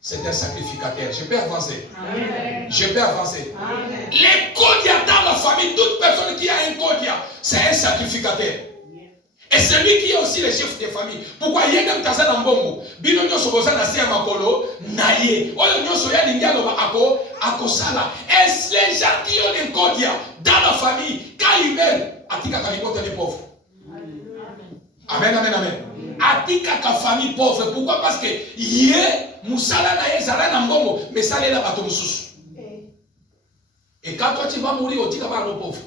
C'est un sacrificateur. Je peux avancer. Amen. Je peux avancer. L'encodia dans la famille, toute personne qui a un encodia, c'est un sacrificateur. Et c'est lui qui est aussi le chef de famille. Pourquoi il y a un taza dans Bongo? Bino nyoso boza na se makolo naye. Oyo nyoso ya lingialo ba ako sala. Et les gens qui ont les encodia dans la famille, quand ils meurent, atika kalikote les pauvres. Amen, amen, amen. Atika ka famille pauvre. Pourquoi? Parce que yé musala na ye zala na Bongo, mais ça là bato mususu. Et quand toi tu vas mourir, otika ba no pauvre.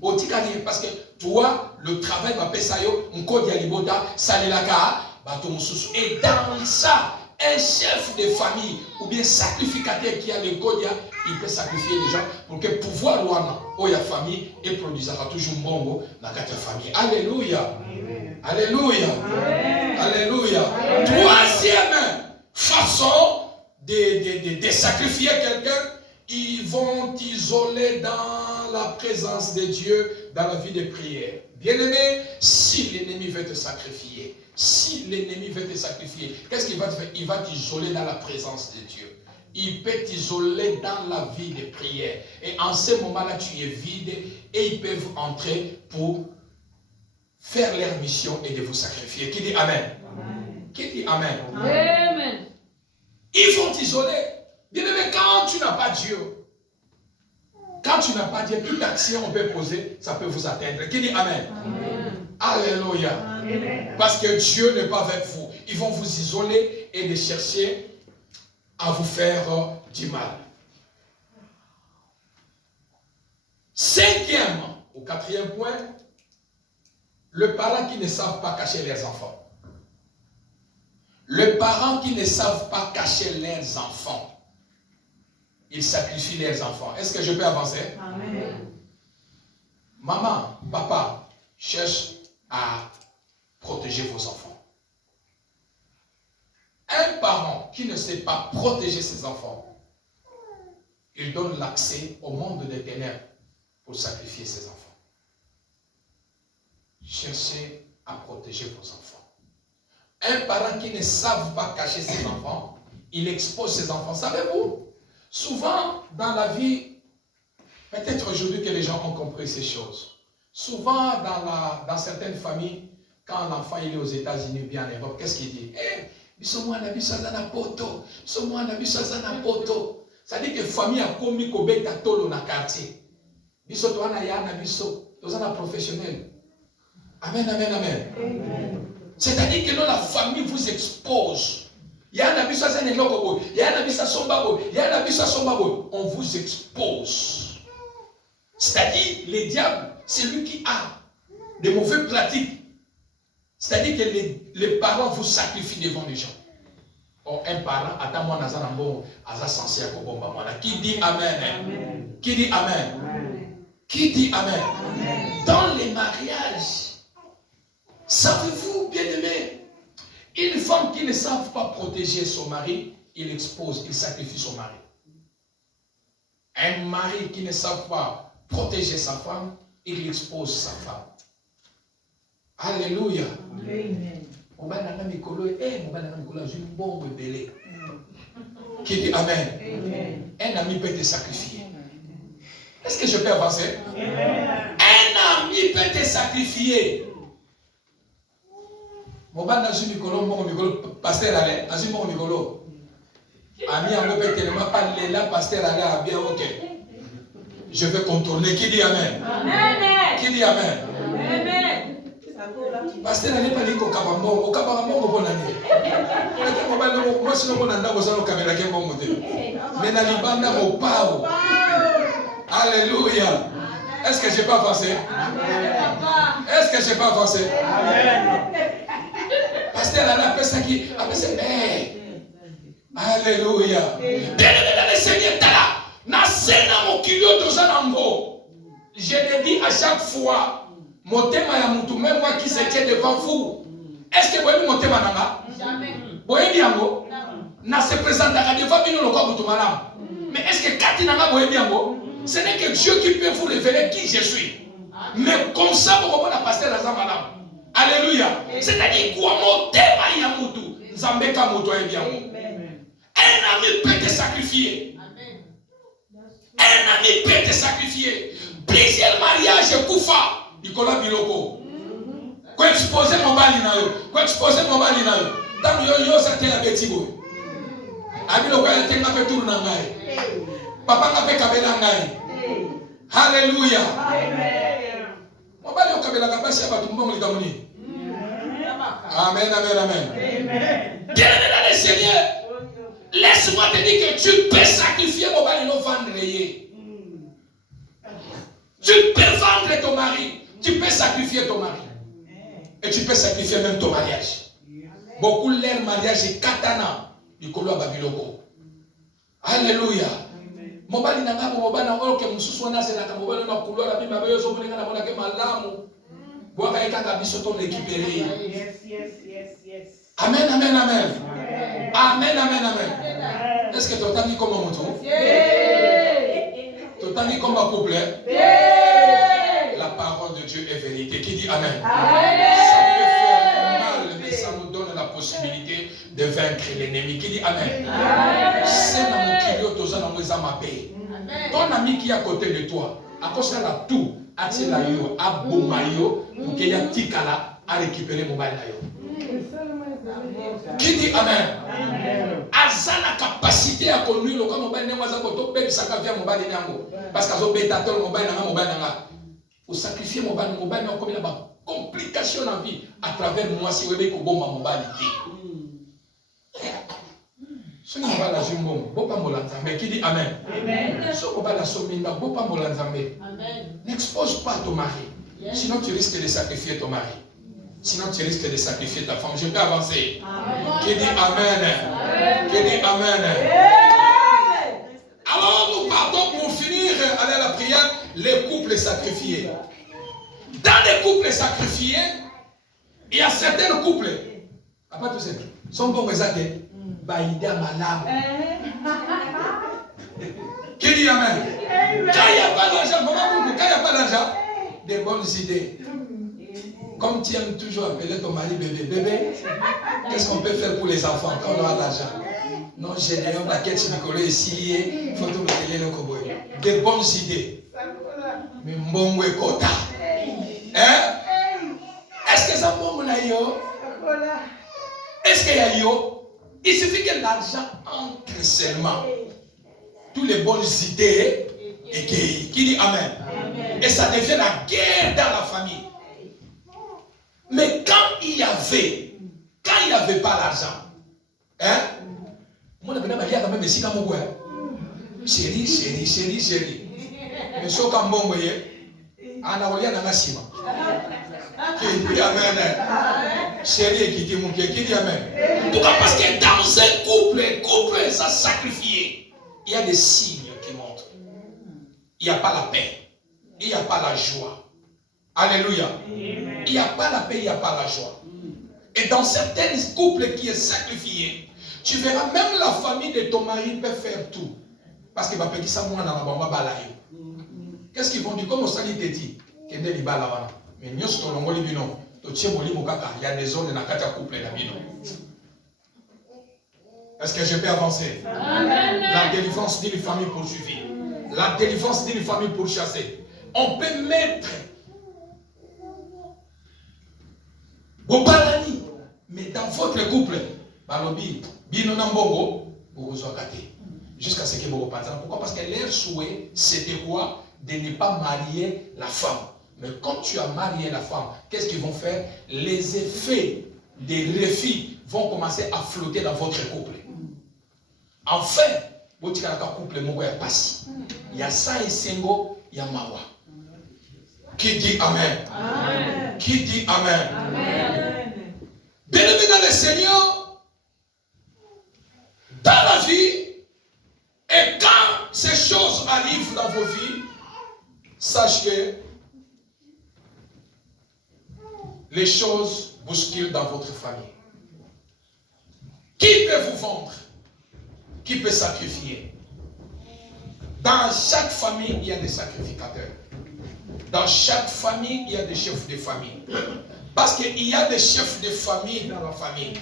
Otika ni parce que toi, le travail va pesayo, on code yalibota, salelaka, bato mususu. Et dans ça, un chef de famille ou bien sacrificateur qui a le code, il peut sacrifier les gens pour que pouvoir wana, oya famille et produisera toujours bongo dans la famille. Alléluia. Amen. Alléluia. Amen. Alléluia. Amen. Troisième façon de sacrifier quelqu'un, ils vont t'isoler dans la présence de Dieu, dans la vie de prière. Bien-aimé, si l'ennemi veut te sacrifier, qu'est-ce qu'il va te faire? Il va t'isoler dans la présence de Dieu. Il peut t'isoler dans la vie de prière. Et en ce moment-là, tu es vide et ils peuvent entrer pour faire leur mission et de vous sacrifier. Qui dit Amen? Qui dit Amen? Amen. Ils vont t'isoler. Bien-aimé, quand tu n'as pas Dieu, quand tu n'as pas Dieu, toute action on peut poser, ça peut vous atteindre. Qui dit Amen? Amen. Alléluia. Amen. Parce que Dieu n'est pas avec vous. Ils vont vous isoler et de chercher à vous faire du mal. Cinquième, au quatrième point, le parent qui ne savent pas cacher leurs enfants. Le parent qui ne savent pas cacher leurs enfants, ils sacrifient leurs enfants. Est-ce que je peux avancer? Amen. Maman, papa, cherche à protéger vos enfants. Un parent qui ne sait pas protéger ses enfants, il donne l'accès au monde des ténèbres pour sacrifier ses enfants. Cherchez à protéger vos enfants. Un parent qui ne savent pas cacher ses enfants, il expose ses enfants. Savez-vous, souvent dans la vie, peut-être aujourd'hui que les gens ont compris ces choses. Souvent dans certaines familles, quand l'enfant il est aux États-Unis ou bien en Europe, qu'est-ce qu'il dit? C'est-à-dire que la famille a commis kobeta tolo na quartier. Biso to ana ya na biso, to na professionnel. Amen, amen, amen. C'est-à-dire que la famille vous expose. On vous expose. C'est-à-dire, le diable, c'est lui qui a de mauvaises pratiques. C'est-à-dire que les parents vous sacrifient devant les gens. Or, un parent, attends-moi, censé qui dit Amen? Amen. Qui dit Amen? Amen. Qui dit Amen? Amen. Dans les mariages, savez-vous, bien-aimés, une femme qui ne savent pas protéger son mari, il expose, il sacrifie son mari. Un mari qui ne savent pas protéger sa femme, il expose sa femme. Alléluia. Amen. Qui dit Amen? Amen. Un ami peut te sacrifier. Est-ce que je peux avancer? Amen. Un ami peut te sacrifier. Pasteur allait, ami pasteur allait bien, ok. Je vais contourner. Qui dit Amen? Amen. Qui dit Amen? Amen. Pasteur allait pas dire au Kabambon, bon année. Moi, si on a un caméra qui est bon modèle. Mais dans les bandes, au pao. Alléluia. Est-ce que je peux avancer? Est-ce que je peux avancer? Pasteur allait appeler ça qui appelle ça. Alléluia. Bien-aimé dans le Seigneur, je le dis à chaque fois, mon thème à Yamutu, même moi qui se tient devant vous. Est-ce que vous voyez mon thème à Nanga? Jamais. Vous voyez bien, na se présente devant vous. Mais est-ce que Kati Nanga, vous voyez bien, ce n'est que Dieu qui peut vous révéler qui je suis. Mais comme ça, vous voyez la pasteur à Zamalam. Alléluia. C'est-à-dire quoi, mon thème à Yamutu, Zambeka Moto est bien. Un ami peut te sacrifier. Un ami peut te sacrifier. Plusieurs mariages koufa. Nicolas Biloko. Quoi exposer mon bali na yo. Quoi exposer mon bali na yo. Tant yo ça tient la betibo. Abiloko ya tenga pe tour na ngai. Papa nga pe kabela ngai. Alléluia. Amen. Mon bali o kabela ka pasi abatu mbongo likamoni. Amen, amen, amen. Amen. Bien-aimé dans le Seigneur. Laisse-moi te dire que tu peux sacrifier mon mari, non vendre. Tu peux vendre ton mari. Tu peux sacrifier ton mari. Et tu peux sacrifier même ton mariage. Beaucoup leur mariage est katana. Du kolo babiloko. Alléluia. Mon mari n'a pas mon bana oke mususwana c'est la kamobalo na kulo la bima bayo so bolinga na bona ke malamu. Boaka ekaka biso to récupérer. Yes. Amen, amen, amen. Amen, amen, amen. Est-ce que tu as dit comme un mouton? Tu as dit comme un couple? La parole de Dieu est vérité. Qui dit Amen? Ça peut faire mal, mais ça nous donne la possibilité de vaincre l'ennemi. Qui dit Amen? C'est dans mon client, tu as dans ma paix. Ton ami qui est à côté de toi, à cause de la tout, à Tilayo, à Boumayo, pour qu'il y ait un petit cala à récupérer mon bail. Qui dit Amen? Aza la capacité à conduire le corps mobile n'aza koto bébé saka via mobile n'ango parce qu'azo bétateur mobile nanga ou sacrifier mobile n'a comme la complication dans vie à travers moi si vous voulez que bomba mobile. Ce n'est pas la jumbo, bopa molanzambe. Qui dit Amen? Ce n'est pas la sominda, bopa molanzambe. N'expose pas ton mari, sinon tu risques de sacrifier ton mari. Sinon, tu risques de sacrifier ta femme. Je peux avancer. Amen. Qui dit Amen? Qui dit Amen? Alors, nous partons pour finir avec la prière, les couples sacrifiés. Dans les couples sacrifiés, il y a certains couples. Après tout ça, sont bons exemples. Baïda Malam. Qui dit Amen? Quand il n'y a pas d'argent, quand il n'y a pas d'argent, des bonnes idées. Comme tu aimes toujours appeler ton mari bébé, bébé, qu'est-ce qu'on peut faire pour les enfants quand on a l'argent? Non, j'ai des hommes à qui Nicolas est scié, il faut tout le le cowboy. Des bonnes idées. Mais bon, kota. Hein? Est-ce que ça bon yo? Est-ce qu'il y a yo? Il suffit que l'argent entre seulement. Toutes les bonnes idées, et qui dit Amen. Et ça devient la guerre dans la famille. Mais quand il n'y avait pas l'argent, hein? Moi, je vais dire quand même ici, comme chérie. Mais ce qu'on m'a envoyé, on a oublié dans la cima. Qui dit Amen? Chérie, qui dit mon qui dit Amen? Pourquoi? Parce que dans un couple, ça sacrifié. Il y a des signes qui montrent. Il n'y a pas la paix. Il n'y a pas la joie. Alléluia. Il n'y a pas la paix, il n'y a pas la joie. Et dans certains couples qui est sacrifié, tu verras même la famille de ton mari peut faire tout. Parce qu'il va péter ça moi dans la bombe balayo. Qu'est-ce qu'ils vont dire? Comme on s'en dit, qu'il y a des balawana. Mais nous sommes dans le bino. Il y a des zones dans le couple. Est-ce que je peux avancer? La délivrance d'une famille poursuivie. La délivrance d'une famille pourchassée. On peut mettre Bobalani, mais dans votre couple, Balobi, Binonambongo, vous vous gâtez. Jusqu'à ce que vous repartez. Pourquoi? Parce que leur souhait, c'était quoi? De ne pas marier la femme. Mais quand tu as marié la femme, qu'est-ce qu'ils vont faire? Les effets des refus vont commencer à flotter dans votre couple. Enfin, votre couple, il y a ça et Sengo, il y a Mawa. Qui dit Amen? Amen. Qui dit Amen? Amen. Bien-aimés dans le Seigneur, dans la vie, et quand ces choses arrivent dans vos vies, sachez que les choses bousculent dans votre famille. Qui peut vous vendre? Qui peut sacrifier? Dans chaque famille, il y a des sacrificateurs. Dans chaque famille, il y a des chefs de famille. Parce qu'il y a des chefs de famille dans la famille.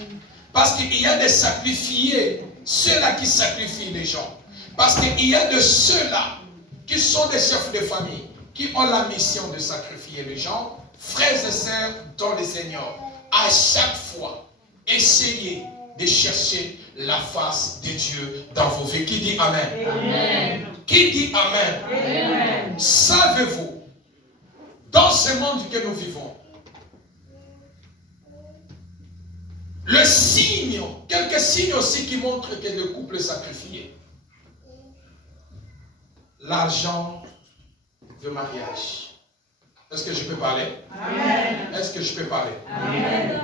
Parce qu'il y a des sacrifiés, ceux-là qui sacrifient les gens. Parce qu'il y a de ceux-là qui sont des chefs de famille, qui ont la mission de sacrifier les gens. Frères et sœurs dans le Seigneur, à chaque fois, essayez de chercher la face de Dieu dans vos vies. Qui dit Amen? Amen. Qui dit Amen? Amen. Savez-vous, dans ce monde que nous vivons, le signe, quelques signes aussi qui montrent que le couple est sacrifié. L'argent de mariage. Est-ce que je peux parler? Amen. Est-ce que je peux parler? Amen.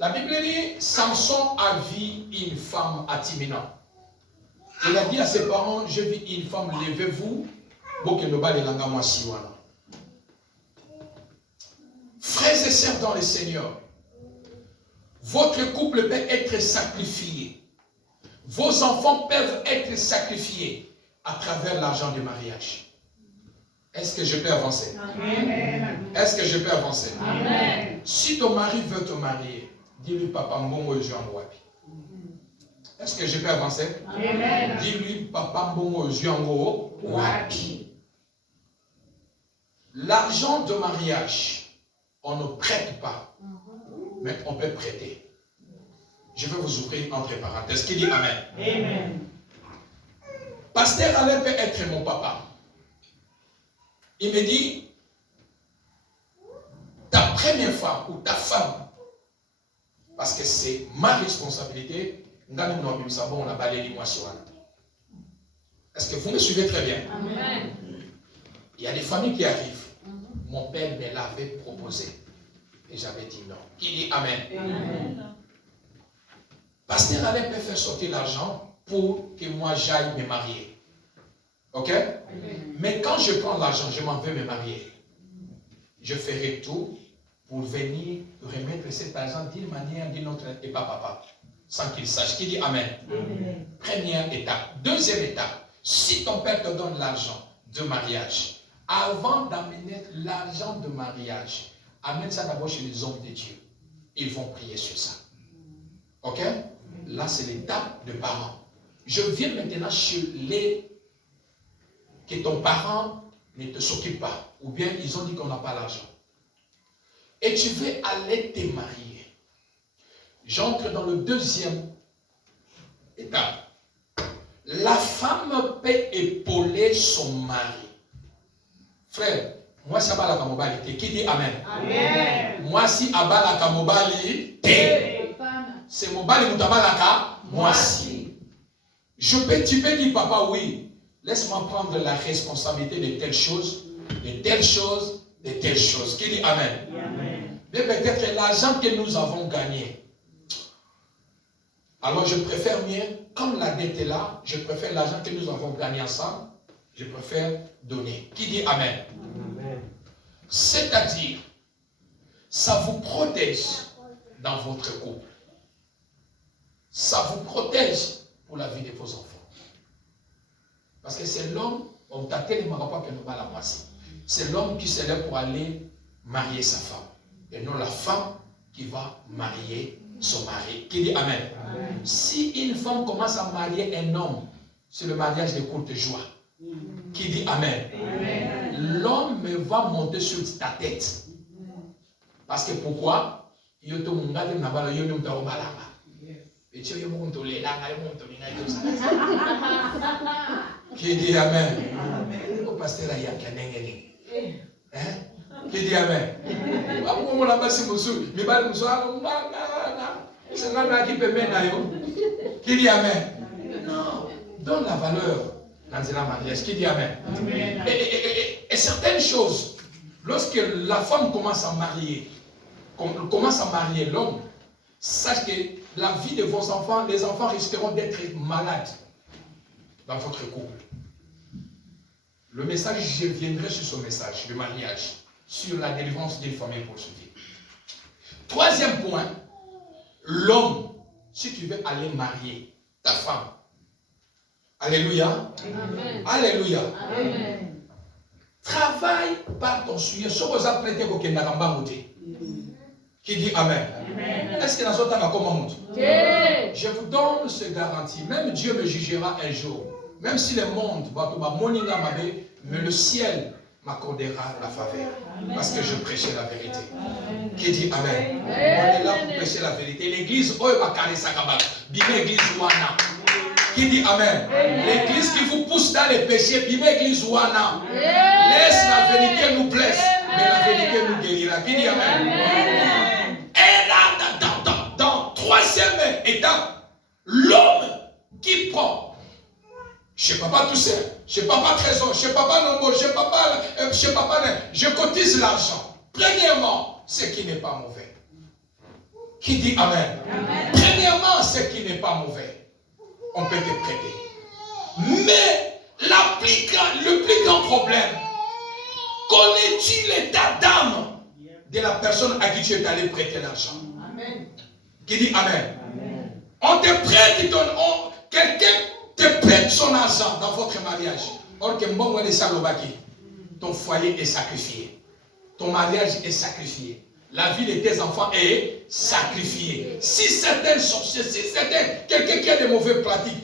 La Bible dit, Samson a vu une femme à Timina. Il a dit à ses parents, je vis une femme, levez-vous, pour que nous balions la gamme siwana. Frères et sœurs dans le Seigneur, votre couple peut être sacrifié. Vos enfants peuvent être sacrifiés à travers l'argent du mariage. Est-ce que je peux avancer? Amen. Est-ce que je peux avancer? Amen. Si ton mari veut te marier, dis-lui papa mbongo wapi. Est-ce que je peux avancer? Amen. Dis-lui papa mbongo wapi. L'argent de mariage, on ne prête pas, mais on peut prêter. Je vais vous ouvrir entre parenthèses. Qui dit Amen? Amen. Pasteur Alain peut être mon papa. Il me dit, ta première femme ou ta femme, parce que c'est ma responsabilité, est-ce que vous me suivez très bien? Amen. Il y a des familles qui arrivent. Mon père me l'avait proposé. Et j'avais dit non. Qui dit Amen? Amen. Pasteur Alain peut faire sortir l'argent pour que moi j'aille me marier. Ok? Amen. Mais quand je prends l'argent, je m'en vais me marier. Je ferai tout pour venir remettre cet argent d'une manière, d'une autre, et pas papa. Sans qu'il sache. Qui dit Amen? Amen. Première étape. Deuxième étape. Si ton père te donne l'argent de mariage, avant d'amener l'argent de mariage, amène ça d'abord chez les hommes de Dieu. Ils vont prier sur ça. Ok? Là, c'est l'étape de parents. Je viens maintenant sur les... que ton parent ne te s'occupe pas. Ou bien ils ont dit qu'on n'a pas l'argent. Et tu veux aller te marier. J'entre dans le deuxième étape. La femme peut épauler son mari. Frère, moi si Abala Kamobali, qui dit Amen? Amen. Moi si Abala Kamobali, c'est Mobali Mutabalaka, moi si. Tu peux dire papa, oui, laisse-moi prendre la responsabilité de telles choses, de telles choses, de telles choses. Qui dit Amen? Amen. Mais peut-être l'argent que nous avons gagné. Alors je préfère mieux, comme la dette est là, je préfère l'argent que nous avons gagné ensemble, je préfère donner. Qui dit Amen? Amen. C'est-à-dire, ça vous protège dans votre couple. Ça vous protège pour la vie de vos enfants. Parce que c'est l'homme, on t'a tellement pas que nous va la passer. C'est l'homme qui se lève pour aller marier sa femme. Et non la femme qui va marier son mari. Qui dit Amen? Amen. Si une femme commence à marier un homme, c'est le mariage de courte joie. Qui dit Amen? Amen. L'homme va monter sur ta tête. Parce que pourquoi? Qui dit Amen? Au pasteur hein? Qui dit Amen? Qui dit Amen? Non. Donne la valeur dans la mariage. Qui dit Amen? Amen. Et certaines choses, lorsque la femme commence à marier l'homme, sache que la vie de vos enfants, les enfants risqueront d'être malades dans votre couple. Le message, je viendrai sur ce message, le mariage, sur la délivrance d'une famille pour ce vie. Troisième point, l'homme, si tu veux aller marier ta femme, alléluia, Amen. alléluia, Amen. travaille par ton sujet. Qui dit Amen? Amen. Est-ce que dans ce temps, comment Yeah. je vous donne ce garantie. Même Dieu me jugera un jour. Même si le monde va mais le ciel m'accordera la faveur. Parce que je prêchais la vérité. Qui dit Amen? On est là pour prêcher la vérité. L'église, l'église Wana. Qui dit Amen? L'église qui vous pousse dans les péchés, l'église Wana. Laisse la vérité nous blesse, mais la vérité nous guérira. Qui dit Amen? Et là, dans troisième étape, l'homme qui prend chez papa tout seul, chez papa trésor, chez papa nombo, chez papa, je cotise l'argent. Premièrement, ce qui n'est pas mauvais. Qui dit Amen? Premièrement, ce qui n'est pas mauvais. On peut te prêter. Mais le plus grand problème, connais-tu l'état d'âme de la personne à qui tu es allé prêter l'argent? Amen. Qui dit Amen? Amen. On te prête, quelqu'un te prête son argent dans votre mariage. Or que bon, ton foyer est sacrifié. Ton mariage est sacrifié. La vie de tes enfants est sacrifiée. Si certains sorciers, si quelqu'un qui a de mauvaises pratiques,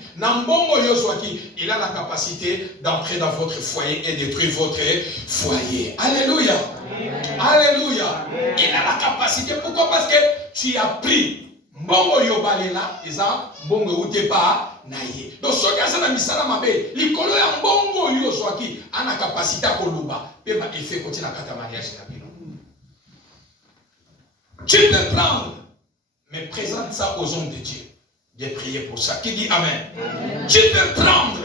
il a la capacité d'entrer dans votre foyer et détruire votre foyer. Alléluia. Amen. Alléluia. Amen. Il a la capacité. Pourquoi? Parce que tu as pris. Mbongo yo balela, eza mbongo ute pa na ye. Donc soki aza na misala mabe, likolo ya mbongo yo soki ana capacité à koluba, pe ba effet continue na kata mariage na bino. Tu peux prendre, mais présente ça aux hommes de Dieu. De prier pour ça. Qui dit Amen? Amen. Tu peux prendre,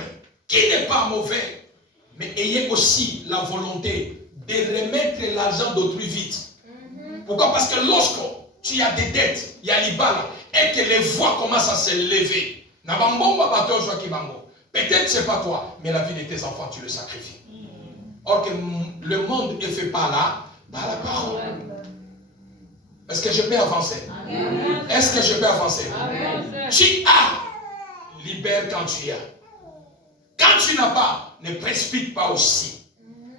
qui n'est pas mauvais, mais ayez aussi la volonté de remettre l'argent d'autrui vite. Pourquoi? Parce que lorsque tu as des dettes, il y a l'ibala, et que les voix commencent à se lever, peut-être c'est pas toi, mais la vie de tes enfants, tu le sacrifies. Or que le monde ne fait pas là, par la parole. Est-ce que je peux avancer? Est-ce que je peux avancer? Tu as, libère quand tu as. Quand tu n'as pas, ne précipite pas aussi.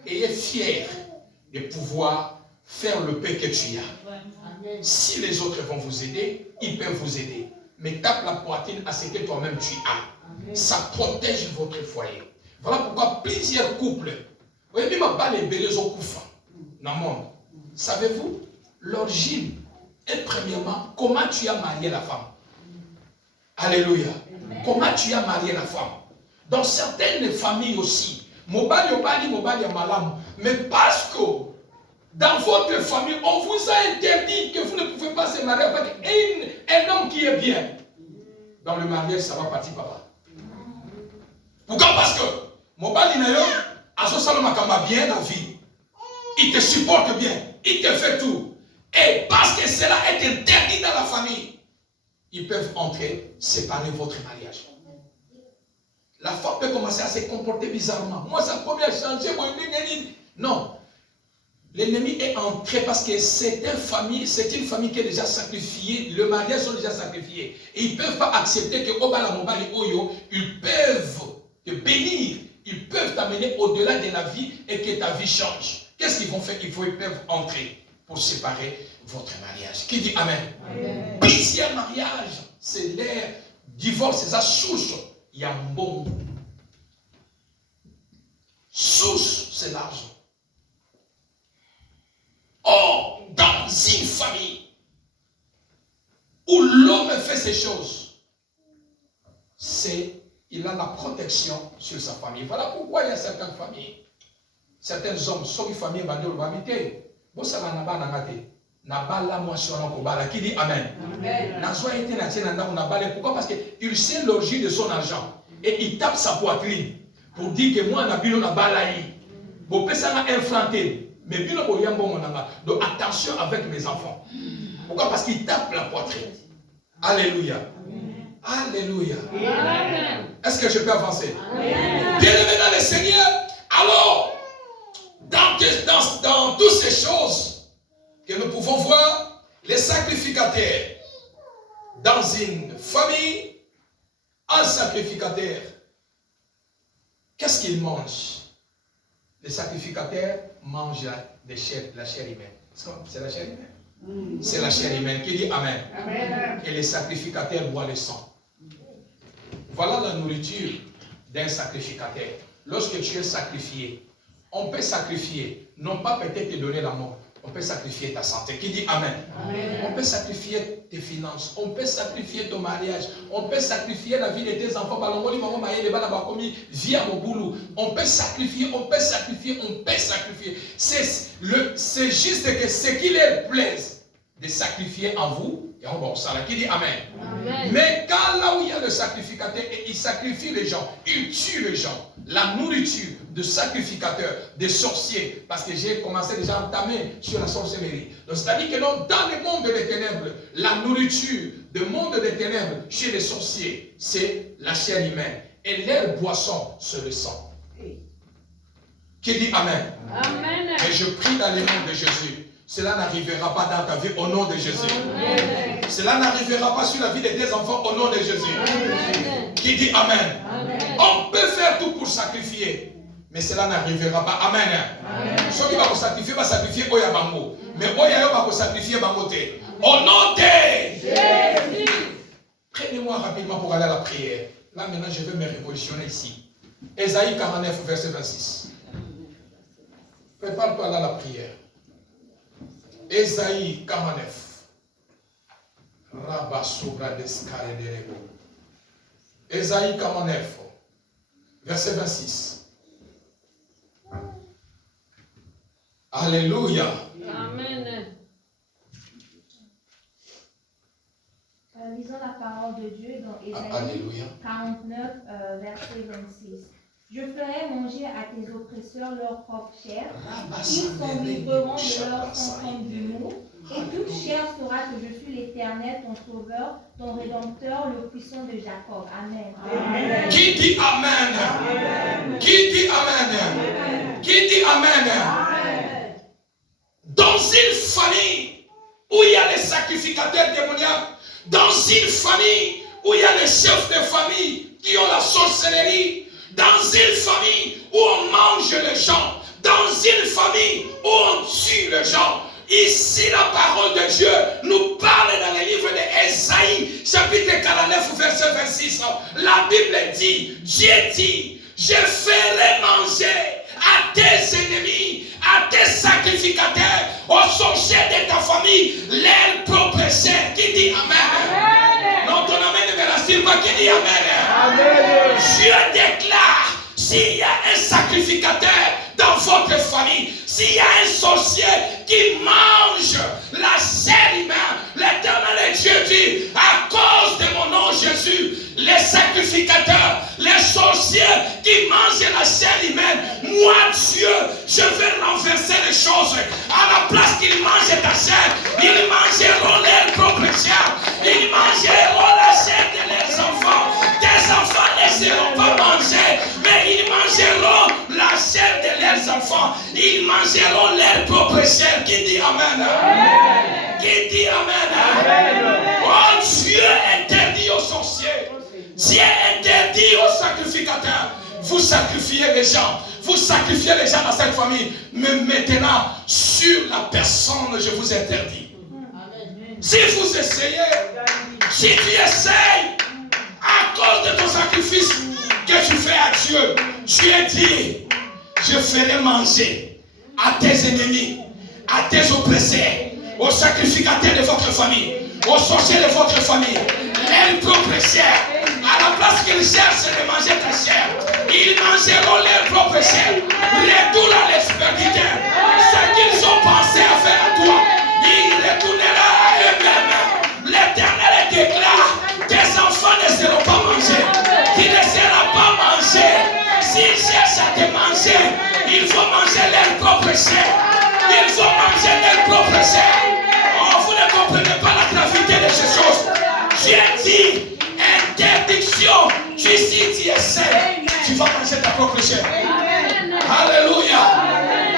Ayez fier de pouvoir faire le paix que tu as. Si les autres vont vous aider, ils peuvent vous aider. Mais tape la poitrine à ce que toi-même tu as. Ça protège votre foyer. Voilà pourquoi plusieurs couples, vous voyez, même pas les belles au couffin dans le monde. Savez-vous, l'origine est premièrement comment tu as marié la femme. Alléluia. Comment tu as marié la femme. Dans certaines familles aussi, mobali malam, mais parce que dans votre famille, on vous a interdit que vous ne pouvez pas se marier avec un homme qui est bien. Dans le mariage, ça va partir par là. Pourquoi? Parce que mobali nayo, aso salama kama bien la vie. Il te supporte bien, il te fait tout. Et parce que cela est interdit dans la famille, ils peuvent entrer, séparer votre mariage. La femme peut commencer à se comporter bizarrement. Moi, ça peut bien changer. Non. L'ennemi est entré parce que c'est une famille qui est déjà sacrifiée. Le mariage sont déjà sacrifiés. Et ils ne peuvent pas accepter que Obala Mobali Oyo, ils peuvent te bénir. Ils peuvent t'amener au-delà de la vie et que ta vie change. Qu'est-ce qu'ils vont faire? Ils peuvent entrer pour séparer votre mariage. Qui dit Amen? Amen. Plusieurs mariages, c'est l'air divorce, c'est sa source. Il y a un bon. Source, c'est l'argent. Or, dans une famille où l'homme fait ces choses, il a la protection sur sa famille. Voilà pourquoi il y a certaines familles, certains hommes, sont une famille, qui dit Amen. Pourquoi? Parce qu'il sait l'origine de son argent. Et il tape sa poitrine pour dire que moi, je suis infranté. Mais donc attention avec mes enfants. Pourquoi? Parce qu'il tape la poitrine. Alléluia. Alléluia. Est-ce que je peux avancer? Bien-aimé dans le Seigneur. Alors, dans toutes ces choses que nous pouvons voir, les sacrificateurs dans une famille, un sacrificateur, qu'est-ce qu'il mange? Les sacrificateurs mangent la chair humaine. C'est la chair humaine. C'est la chair humaine. Qui dit Amen? Amen. Et les sacrificateurs boivent le sang. Voilà la nourriture d'un sacrificateur. Lorsque tu es sacrifié, on peut sacrifier, non pas peut-être te donner la mort, on peut sacrifier ta santé. Qui dit Amen? Amen. On peut sacrifier tes finances, on peut sacrifier ton mariage, on peut sacrifier la vie de tes enfants. On peut sacrifier, on peut sacrifier, on peut sacrifier. C'est juste que ce qui leur plaise de sacrifier en vous, et on va ça là. Qui dit Amen? Amen. Mais quand là où il y a le sacrificateur, il sacrifie les gens, il tue les gens. La nourriture de sacrificateurs, des sorciers, parce que j'ai commencé déjà à entamer sur la sorcellerie. Donc c'est-à-dire que dans le monde des ténèbres, la nourriture du monde des ténèbres chez les sorciers, c'est la chair humaine. Et leur boisson, c'est le sang. Qui dit Amen? Amen. Et je prie dans le nom de Jésus. Cela n'arrivera pas dans ta vie au nom de Jésus. Amen. Cela n'arrivera pas sur la vie de tes enfants au nom de Jésus. Amen. Qui dit Amen? Amen. On peut faire tout pour sacrifier, mais cela n'arrivera pas. Amen. Ceux qui vont sacrifier, va sacrifier Oya Bango. Mais Oya va sacrifier Bangote. Au nom de Jésus. Prenez-moi rapidement pour aller à la prière. Là maintenant, je vais me révolutionner ici. Ésaïe 49, verset 26. Prépare-toi là à la prière. Ésaïe 49. Ésaïe 49, verset 26. Alléluia. Amen. Lisons la parole de Dieu dans Ésaïe Alléluia. 49, verset 26. Je ferai manger à tes oppresseurs leur propre chair. Ils s'enivreront de leur sang comme d'humour. Et toute chair saura que je suis l'Éternel, ton sauveur, ton rédempteur, le puissant de Jacob. Amen. Amen. Qui dit Amen? Amen. Qui dit Amen? Amen. Qui dit Amen? Amen. Dans une famille où il y a les sacrificateurs démoniaques, dans une famille où il y a les chefs de famille qui ont la sorcellerie, dans une famille où on mange les gens, dans une famille où on tue les gens. Ici, la parole de Dieu nous parle dans le livre d'Ésaïe, chapitre 49, verset 26. La Bible dit, Dieu dit, je ferai manger à tes ennemis, à tes sacrificateurs, aux sorciers de ta famille, leur propre chair. Qui dit Amen? Non, ton Amen ne me rassure pas. Qui dit Amen? Dieu déclare, s'il y a un sacrificateur dans votre famille, s'il y a un sorcier qui mange la chair humaine, l'Éternel Dieu dit, à cause de mon nom Jésus, les sacrificateurs, les sorciers qui mangent la chair humaine, moi Dieu, je vais renverser les choses. À la place qu'ils mangent ta chair, ils mangeront leur propre chair. Ils mangeront la chair de leurs enfants. Tes enfants ne seront pas mangés, mais ils mangeront la chair de leurs enfants. Ils mangeront leur propre chair. Qui dit Amen? Amen. Qui dit Amen? Amen. Oh, Dieu interdit aux sorciers. Dieu interdit aux sacrificateurs. Vous sacrifiez les gens. Vous sacrifiez les gens dans cette famille. Mais maintenant, sur la personne, je vous interdis. Amen. Si vous essayez, si tu essayes, à cause de ton sacrifice que tu fais à Dieu, Dieu dit, je ferai manger à tes ennemis, à tes oppresseurs, aux sacrificateurs de votre famille, aux sorciers de votre famille, leur propre chair. À la place qu'ils cherchent de manger ta chair, ils mangeront leur propre chair. Retourne à l'expéditeur. Ce qu'ils ont pensé à faire à toi, ils retourneront à eux-mêmes. L'Éternel déclare, tes enfants ne seront pas mangés. Tu ne seras pas mangé. S'ils cherchent à te manger, il faut manger leur propre chair. Il faut manger leur propre chair. Oh, vous ne comprenez pas la gravité de ces choses. J'ai dit, interdiction. Tu essaies, tu vas manger ta propre chair. Alléluia.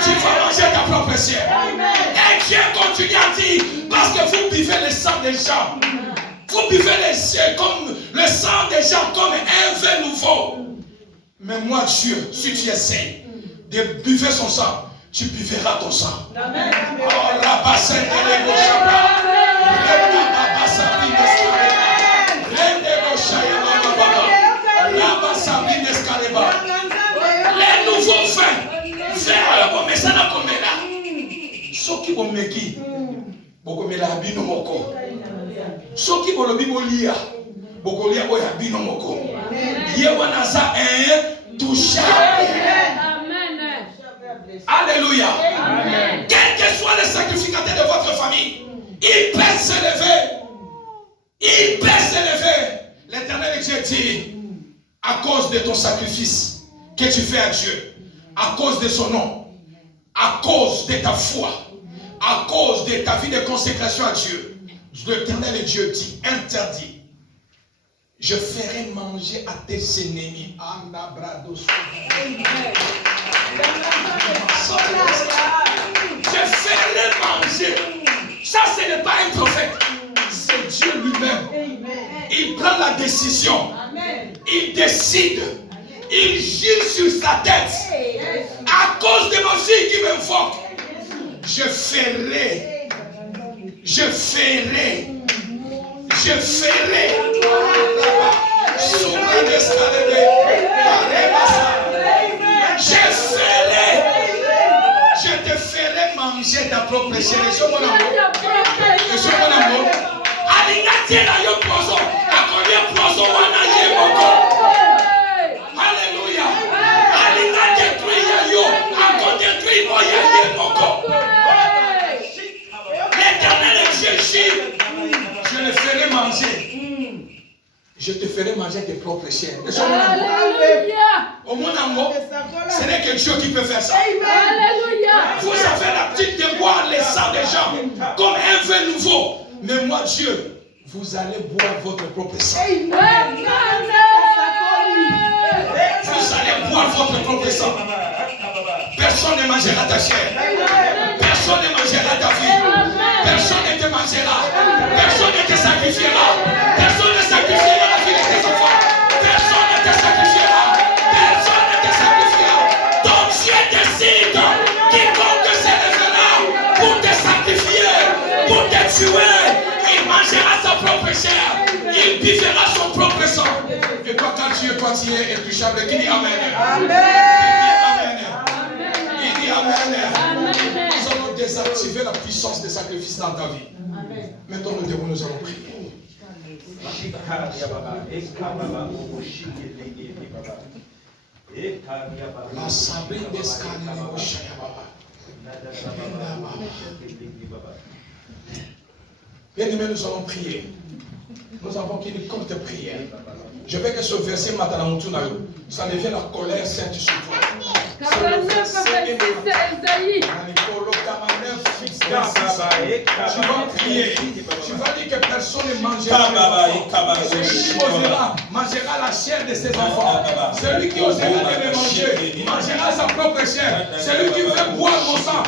Tu vas manger ta propre chair. Et Dieu continue à dire, parce que vous buvez le sang des gens. Vous buvez le sang des gens comme un vin nouveau. Mais moi, Dieu, si tu essaies de buver son sang, tu buvras ton sang. Amen. Oh, la basse de les nouveaux vins, vers le messana comme là. Ceux qui vont me dire, beaucoup me la bino moko. Ceux qui vont le bimolia, beaucoup lia oya bino moko. Yewanaza intouchable. Alléluia. Amen. Quel que soit le sacrificateur de votre famille, il peut s'élever. Il peut s'élever. L'Éternel Dieu dit, à cause de ton sacrifice que tu fais à Dieu, à cause de son nom, à cause de ta foi, à cause de ta vie de consécration à Dieu, l'Éternel Dieu dit, interdit. Je ferai manger à tes ennemis. Je ferai manger. Ça, ce n'est pas un prophète. C'est Dieu lui-même. Il prend la décision. Il décide. Il gire sur sa tête. À cause de ma fille qui m'invoque, je ferai. Je ferai. Je ferai. Je te ferai manger ta propre chair. Et ce mon amour. Alingati je te ferai manger tes propres chairs. Alléluia. Au monde en haut, ce n'est que Dieu qui peut faire ça. Alléluia. Vous avez l'habitude de boire les sangs des gens comme un vin nouveau. Mais moi, Dieu, vous allez boire votre propre sang. Amen. Vous allez boire votre propre sang. Personne ne mangera ta chair. Personne ne mangera ta vie. Personne ne te mangera. Personne ne te sacrifiera. Personne ne sacrifiera la vie de tes enfants. Personne ne te sacrifiera. Personne ne te sacrifiera. Donc Dieu décide quiconque se lèvera pour te sacrifier, pour te tuer, il mangera sa propre chair. Il buvera son propre sang. Et toi, quand tu es intouchable, qui dit Amen. Amen. Il dit Amen. Nous allons désactiver la puissance des sacrifices dans ta vie. Maintenant, nous allons prier. La sabrine bien-aimés, nous allons prier. Nous avons qu'une courte prière. Je veux que ce verset matin, ça devienne la colère sainte sur toi. 49, verset Esaïe. Tu vas prier. Tu vas dire que personne ne mangera. Celui qui osera mangera la chair de ses enfants. Celui qui osera me manger mangera sa propre chair. Celui qui veut boire mon sang,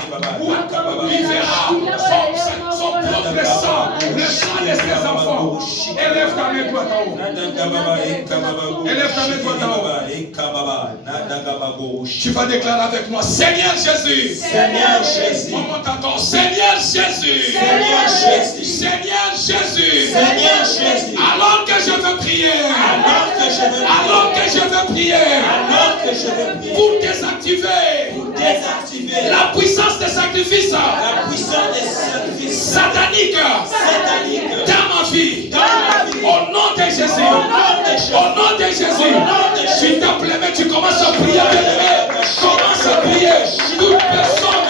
vivra son propre sang, le sang de ses enfants. Élève ta main droite en haut. Élève ta main droite en haut. Tu vas déclarer avec moi, Seigneur Jésus. Seigneur Jésus. Comment t'entends? Seigneur Jésus. Seigneur Jésus. Seigneur Jésus. Seigneur Jésus. Alors que je veux prier. Alors que je veux prier. Alors que je veux prier. Alors que je veux prier. Pour désactiver. Pour désactiver. La puissance des sacrifices. La puissance des sacrifices. Sataniques. Sataniques. Dans ma vie. Dans ma vie. Au nom de Jésus. Au nom de Jésus. Au nom de Jésus. S'il te plaît, mais tu commences à prier. Commence à prier. Toute personne.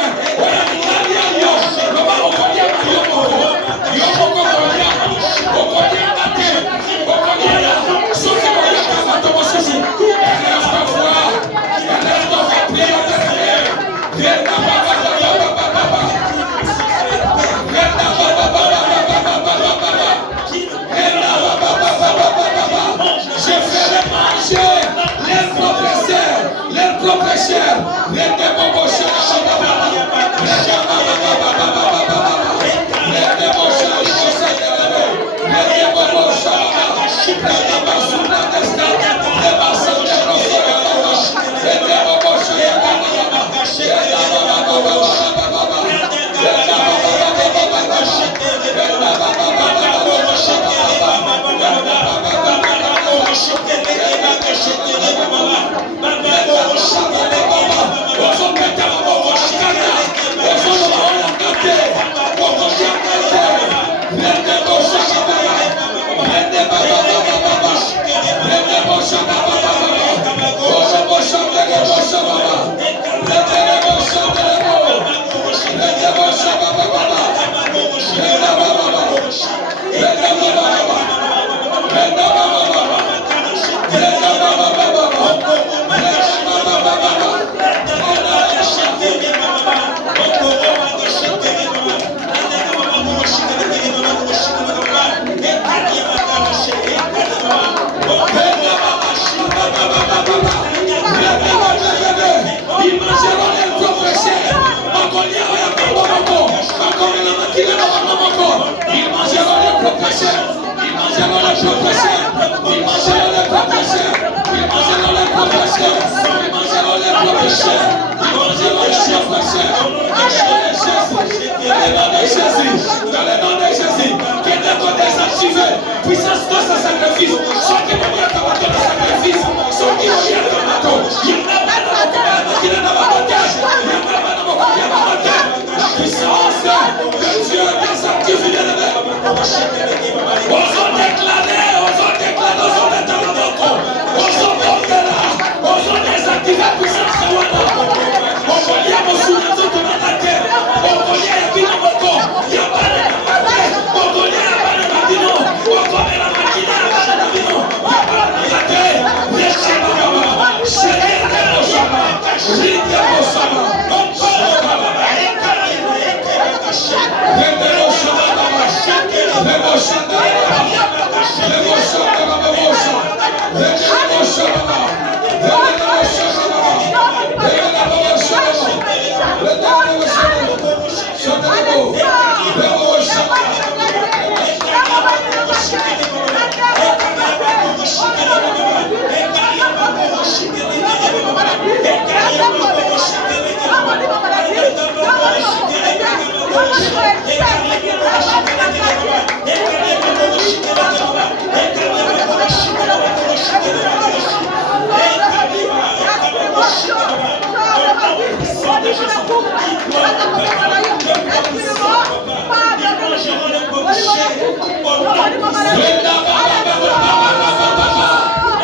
Je ferai manger les propres chairs. Dans le nom de Jésus, qui est notre désactivé, puissance de ce sacrifice, ceux qui vont bien combattre le sacrifice, ceux qui vont bien combattre, la puissance de Dieu désactive. Osons déclarer, osons désactiver la puissance de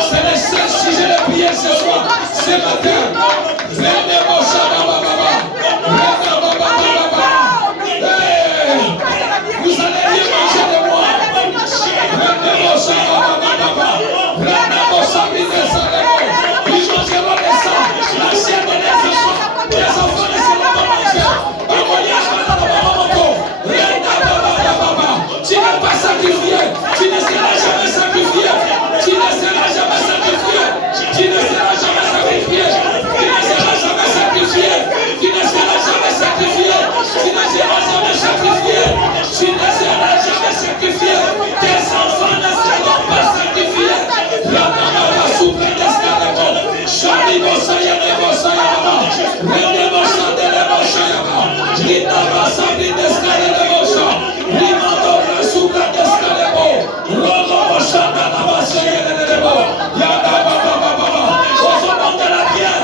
C'est le seul sujet de prière ce soir, ce matin. Vous allez bien manger de moi. Ils mangeront les sangs, la chair de les enfants. Les enfants ne seront pas mangés. Tu n'es pas sacrifié. Tu ne seras jamais sacrifié. Tu ne seras jamais sacrifié. Tu ne seras jamais sacrifié. Tu ne seras jamais sacrifié. Tu ne seras jamais sacrifié. Tu ne seras jamais sacrifié. Tu ne seras jamais sacrifié. Tes enfants ne seront pas sacrifiés. La maman va souffrir d'escalade. Chari Bosaya de Bosaya. Rende Bosa de Bosaya. Rita Basabri d'escalade de Bosa. Rimando Rasuka d'escalade. Rogo Bosa de la Basaya de Debo. Yada Baba Baba. Osons monter la bien.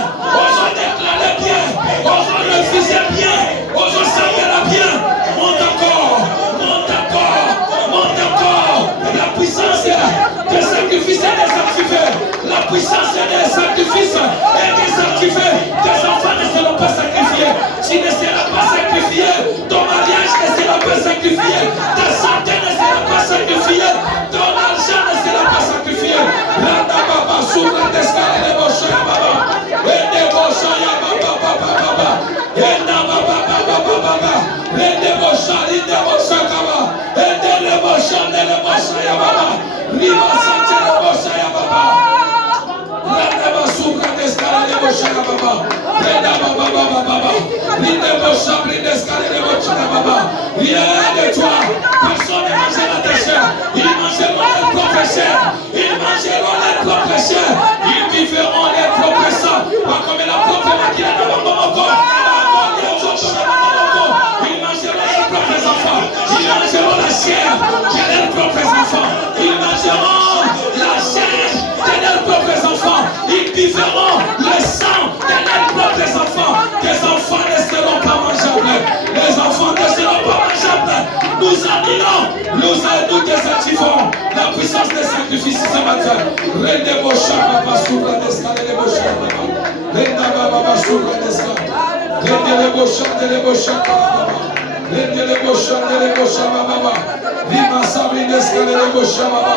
Osons déclarer bien. Osons refuser bien. Osons saluer la bien. Monte encore. Monte encore. Monte encore. La puissance des sacrifices est désactivée. La puissance des sacrifices est désactivée. Tes enfants ne seront pas sacrifiés. Tu ne seras pas sacrifié. Ton mariage ne sera pas sacrifié. Ta santé ne sera pas sacrifiée. Ton argent ne sera pas sacrifié. Randa Baba Soubra d'escalade de Boshaya Baba. Rende Boshaya Baba Baba Baba. Renda Baba Baba Baba. Rende Boshari de Boshaka Baba. Rende le Boshande de Boshaya Baba. Riva Sante de Boshaya Baba. Renda Basubra d'escalade de Boshaya Baba. Renda Baba Baba Baba. Rende Boshari d'escalade de Boshaya Baba. Rien de toi. Personne ne mangera tes chairs. Ils mangeront leur propre chair. Ils mangeront leur propre chair. Ils vivront leur propre sang. Pas comme la propre maquille de mon corps. Ils mangeront leurs propres enfants. Ils mangeront la chair de leurs propres enfants. Ils mangeront la chair de leurs propres enfants. Ils vivront le sang de leurs propres enfants. Tes enfants ne seront pas mangeables. Les enfants ne seront pas mangeables. Nous annulons, nous désactivons la puissance des sacrifices ce matin. Rende Bosha Baba Soubra d'escalade de Bosha Baba. Rende Baba Soubra d'escalade. Rende le Bosha de Bosha Baba. Rende le Bosha de Bosha Baba. Rima Sabri d'escalade de Bosha Baba.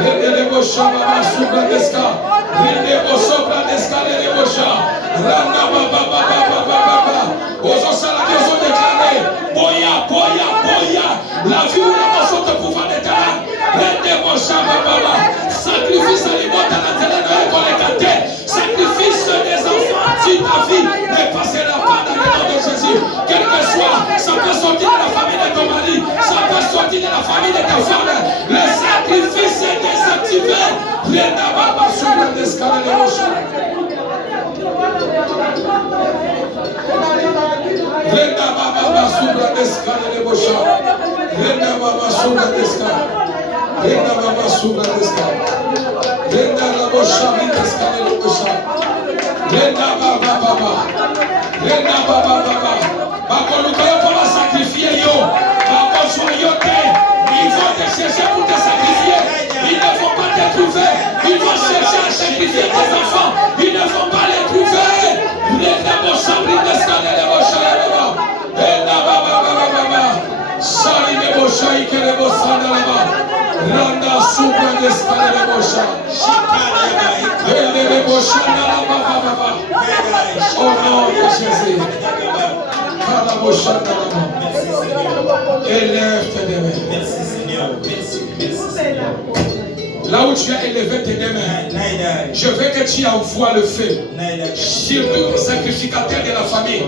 Rende le Bosha Baba Soubra d'escalade. Rende Bosha d'escalade de Bosha. Randa Baba Baba Baba. Osons saladier, osons déclarer. Boya, boya, boya. La vie ou la mort sont au pouvoir de ta âme. Rende Bosha Baba. Sacrifice alimentaire à la télé collecté. Sacrifice des enfants sur ta vie. Ne passera pas dans le nom de Jésus. Quel que soit, ça peut sortir de la famille de ton mari. Ça peut sortir de la famille de ta femme. Le sacrifice est désactivé. Renda Baba sur l'escalade de Bosha. Renda Baba Soubra d'escalade de Bosha. Renda Baba Soubra d'escalade. Renda Baba Soubra d'escalade. Renda la Bosha d'escalade de Bosha. Renda Baba Baba. Renda Baba Baba. Bakoluka pour la sacrifier yo. Bakosoyote. Ils vont te chercher pour te sacrifier. Ils ne vont pas te trouver. Ils vont chercher à sacrifier tes enfants. Ils ne vont pas les trouver. Renda Bosha d'escalade de Bosha. Renda Baba Baba Baba. Sali de Bosha ikele Bosha Baba. Randa Soubra d'escalade de Bosha. Rende de Bosha Baba Baba. Au nom de Jésus. Kala Bosha Baba. Élève tes deux mains. Merci Seigneur. Merci. Merci Seigneur. Là où tu as élevé tes deux mains, je veux que tu envoies le feu sur tout sacrificateur de la famille,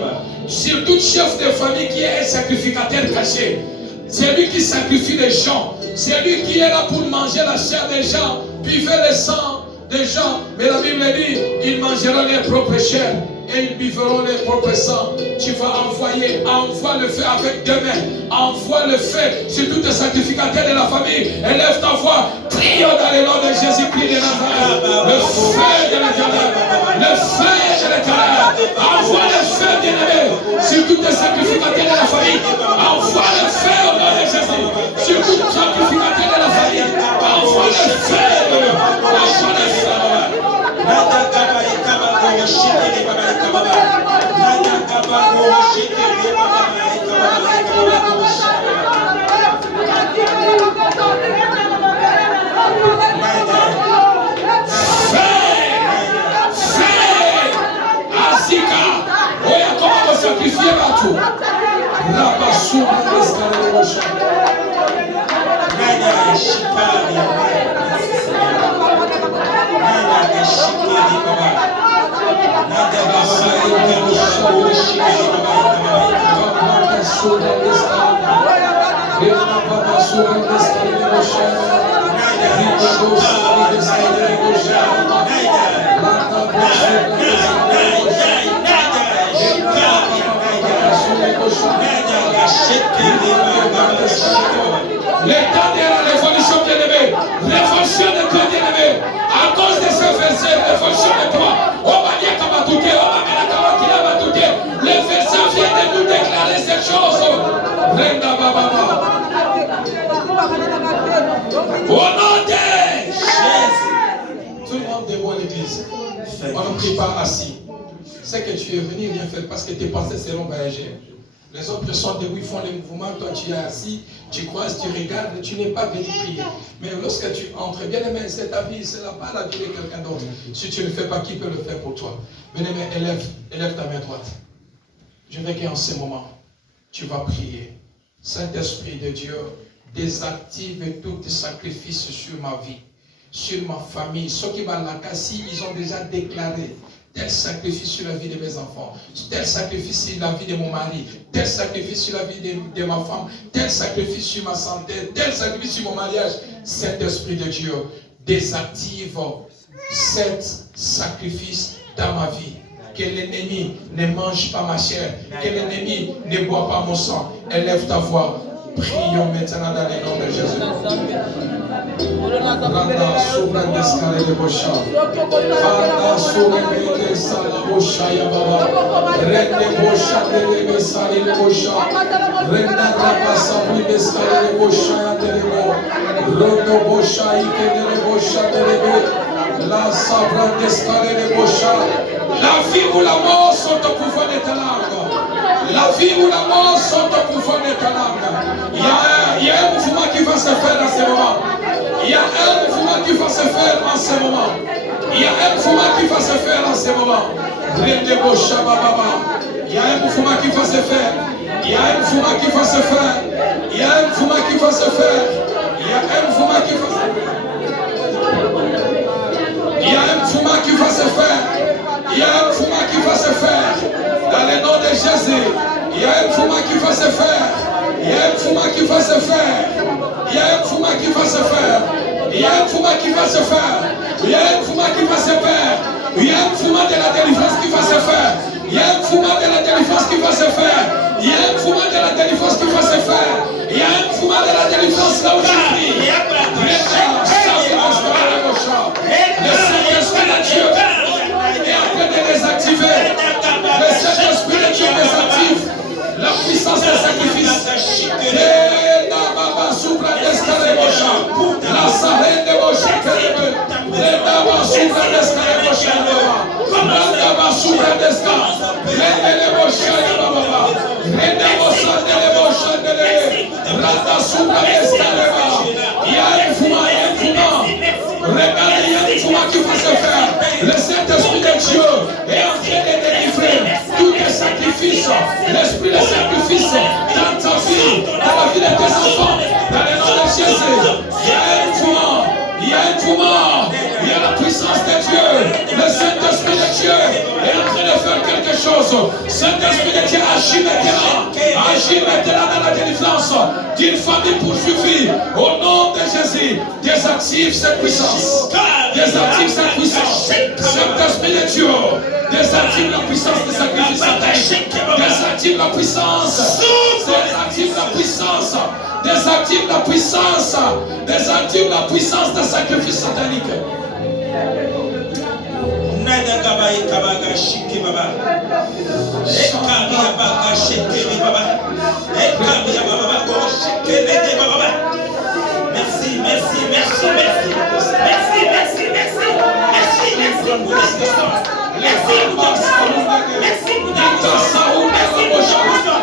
sur tout chef de famille qui est un sacrificateur caché. C'est lui qui sacrifie les gens. C'est lui qui est là pour manger la chair des gens, buvez le sang des gens. Mais la Bible dit, ils mangeront leur propre chair et ils buveront les propres sang. Tu vas envoie le feu avec 2 mains. Envoie le feu sur tous les sacrificateurs de la famille. Élève ta voix. Prions dans le nom de Jésus-Christ de Nazareth. Le feu de l'Éternel. Le feu de l'Éternel. Envoie le feu, bien-aimé, sur tous les sacrificateurs de la famille. Envoie le feu au nom de Jésus. Sur tous les sacrificateurs de la famille. Envoie le feu. Envoie le feu. Sacrifier partout. Le temps de la révolution, bien-aimé, révolution de toi, bien-aimé, à cause de ce verset, révolution de toi, le verset vient de nous déclarer cette chose. Au nom de Jésus. Tout le monde debout à l'église. On ne prie pas assis. C'est que tu es venu bien faire parce que tes pensées seront voyagées. Les autres sont debout, ils font les mouvements, toi tu es assis, tu croises, tu regardes, tu n'es pas venu prier. Mais lorsque tu entres, bien aimé, c'est ta vie, c'est pas la vie de quelqu'un d'autre. Si tu ne le fais pas, qui peut le faire pour toi? Bien aimé, élève ta main droite. Je veux qu'en ce moment, tu vas prier. Saint-Esprit de Dieu, désactive tout sacrifice sur ma vie, sur ma famille. Ceux qui vont la casser, ils ont déjà déclaré. Tel sacrifice sur la vie de mes enfants, tel sacrifice sur la vie de mon mari, tel sacrifice sur la vie de ma femme, tel sacrifice sur ma santé, tel sacrifice sur mon mariage. Saint-Esprit de Dieu, désactive cet sacrifice dans ma vie. Que l'ennemi ne mange pas ma chair, que l'ennemi ne boit pas mon sang. Élève ta voix. Prions maintenant dans le nom de Jésus. Randa sobre descare de bocha. Randa sobre de sala bocha ya baba. Rende bocha de besali de bocha. Renda rapa sabri descare de bocha ya de Rondo bocha ike de bocha de la sabra descare de bocha. La vie ou la mort sont au pouvoir de ta langue. La vie ou la mort sont au pouvoir de ta langue. Il y a un mouvement qui va se faire en ce moment. Il y a un mouvement qui va se faire en ce moment. Il y a un mouvement qui va se faire en ce moment. Il y a un mouvement qui va se faire. Il y a un mouvement qui va se faire. Il y a un mouvement qui va se faire. Il y a un mouvement qui va se faire. Il y a un mouvement qui va se faire. Il y a un mouvement qui va se faire. Dans le nom de Jésus. Il y a un mouvement qui va se faire. Il y a un mouvement qui va se faire. Il y a un mouvement qui va se faire. Il y a un mouvement qui va se faire. Il y a un mouvement qui va se faire. Il y a un mouvement de la délivrance qui va se faire. Il y a un mouvement de la délivrance qui va se faire. Il y a un mouvement de la délivrance qui va se faire. Il y a un mouvement de la délivrance là où je prie. Le Saint-Esprit de Dieu est en train de les activer. Le Saint-Esprit de Dieu les active. La puissance des sacrifices. La sarène de Bocha, les dames souffrent d'escalade. La dame souffre d'escalade. Les Bocha, les Bocha, les Bocha, la souffre d'escalade. Il y a un mouvement, il y a un mouvement. Regardez, il y a un mouvement qui va se faire. Le Saint-Esprit de Dieu est en train de délivrer tous les sacrifices. L'esprit de sacrifice dans ta vie, dans la vie de tes enfants, dans le nom de Jésus. Il y a un mouvement, il y a un mouvement, il y a la puissance de Dieu. Le Saint-Esprit de Dieu est en train de faire quelque chose. Saint-Esprit de Dieu, agis maintenant. Agis maintenant dans la délivrance d'une famille poursuivie. Au nom de Jésus, désactive cette puissance. Désactive cette puissance. Saint-Esprit de Dieu, désactive la puissance de sacrifice satanique. Désactive la puissance. Désactive la puissance. Désactive la puissance. Désactive la puissance de sacrifice satanique. Nada kabai kabaga shiki baba. Ekari abaga shiki baba. Ekari abaga go shiki leke baba. Merci, merci, merci, merci. Merci, merci, merci. Merci, merci pour la puissance. Merci pour ta puissance. Merci pour ta puissance. Merci pour ta puissance.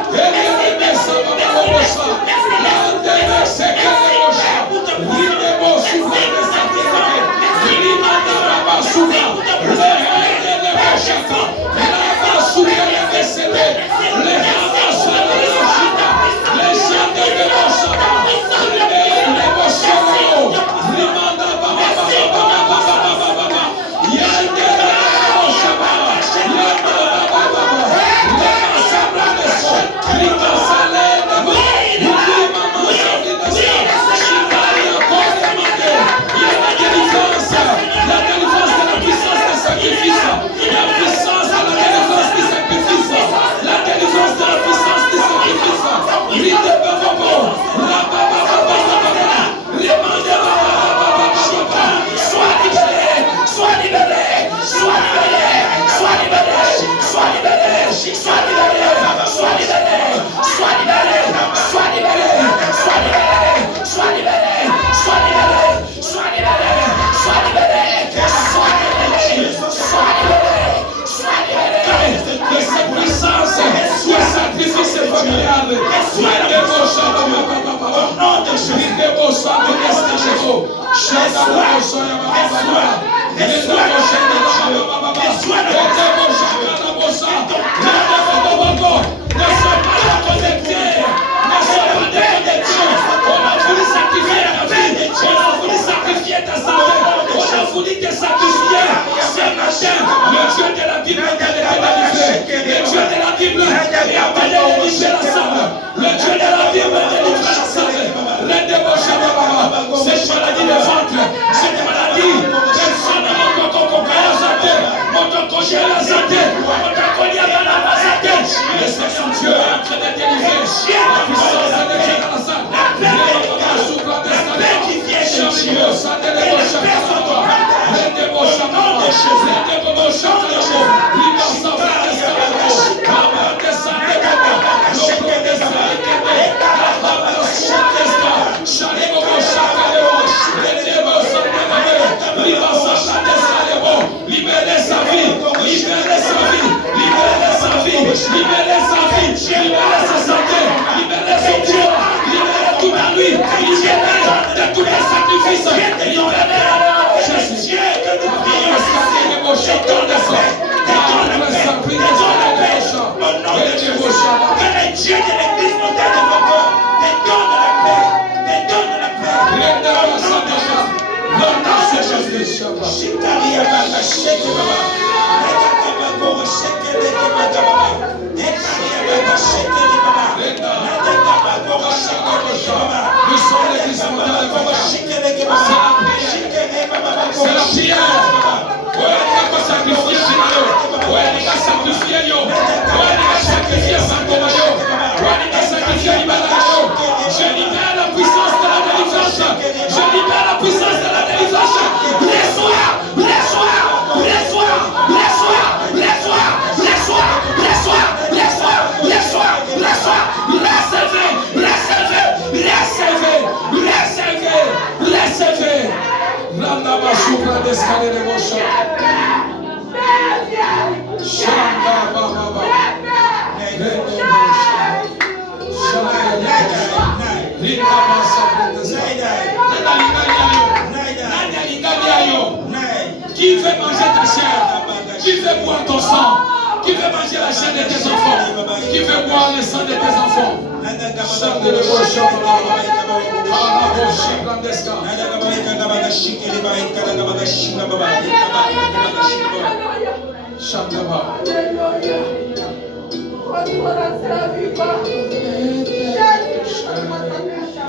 Qui veut manger ta chair? Qui veut boire ton sang? Qui veut manger la chair de tes enfants? Qui veut boire le sang de tes enfants? Chandaba.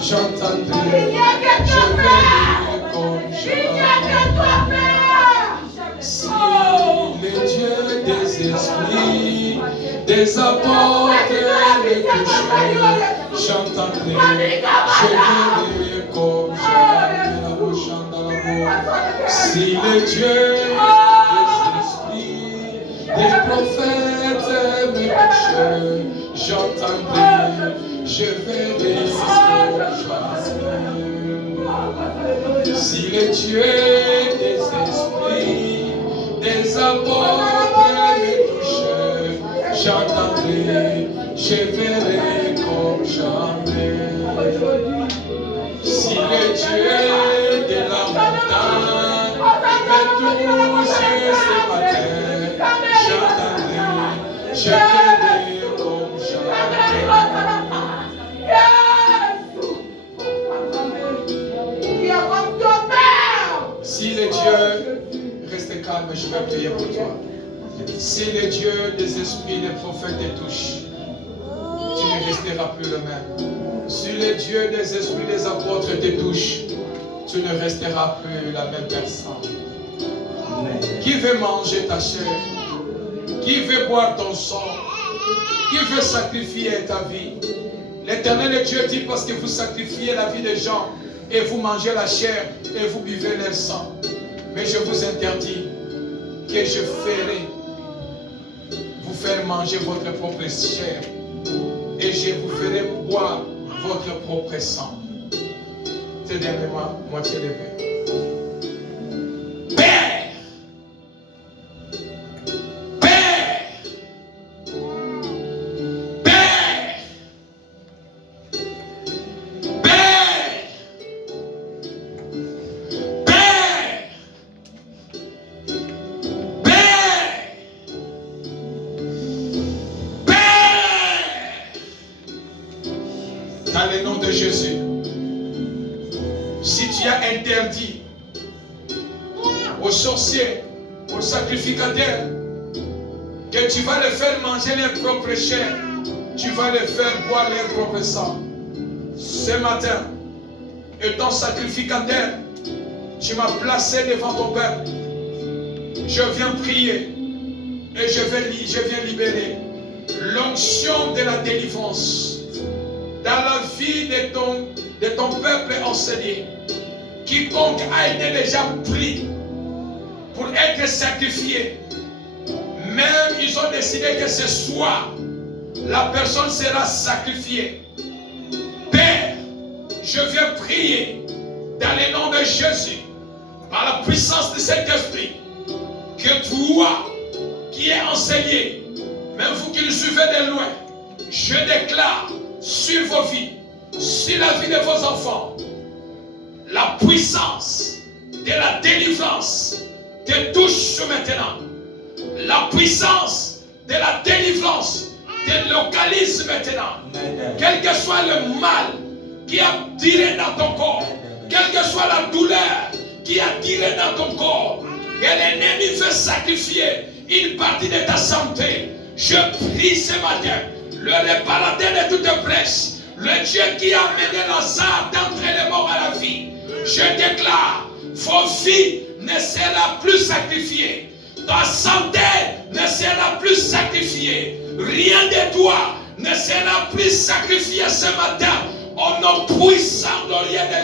J'entendrai, je verrai comme si le Dieu des esprits, des apôtres me toucherait, j'entendrai, je verrai comme si le Dieu des esprits, des prophètes me toucherait, j'entendrai, je verrai comme si le Dieu des esprits, des apôtres me touchait, j'entendrai, je verrai comme jamais. Si le Dieu de la montagne me touche ce matin, j'entendrai, je verrai comme jamais. Si le Dieu, reste calme, je vais prier pour toi. Si le Dieu des esprits, des prophètes te touche, tu ne resteras plus le même. Si le Dieu des esprits, des apôtres te touche, tu ne resteras plus la même personne. Qui veut manger ta chair? Qui veut boire ton sang? Qui veut sacrifier ta vie? L'Éternel Dieu dit parce que vous sacrifiez la vie des gens et vous mangez la chair et vous buvez leur sang. Mais je vous interdis que je ferai vous faire manger votre propre chair et je vous ferai boire votre propre sang. C'est derrière moi, moitié levé. Père! Père! Père! Père! Père! Père! Dans le nom de Jésus. Si tu as interdit aux sorciers, aux sacrificateurs, que tu vas les faire manger leur propre chair, tu vas les faire boire leur propre sang. Ce matin, étant sacrificateur, tu m'as placé devant ton peuple. Je viens prier et je viens libérer l'onction de la délivrance dans la vie de ton peuple enseigné. Quiconque a été déjà pris pour être sacrifié, même ils ont décidé que ce soir, la personne sera sacrifiée. Père, je viens prier dans le nom de Jésus, par la puissance de cet esprit, que toi qui es enseigné, même vous qui le suivez de loin, je déclare sur vos vies, sur la vie de vos enfants, la puissance de la délivrance te touche maintenant. La puissance de la délivrance te localise maintenant. Quel que soit le mal qui a tiré dans ton corps, quelle que soit la douleur qui a tiré dans ton corps, et l'ennemi veut sacrifier une partie de ta santé, je prie ce matin, le réparateur de toute brèche, le Dieu qui a amené Lazare d'entre les morts à la vie, je déclare, vos vies ne seront plus sacrifiées, ta santé ne sera plus sacrifiée, rien de toi ne sera plus sacrifié ce matin, au nom puissant de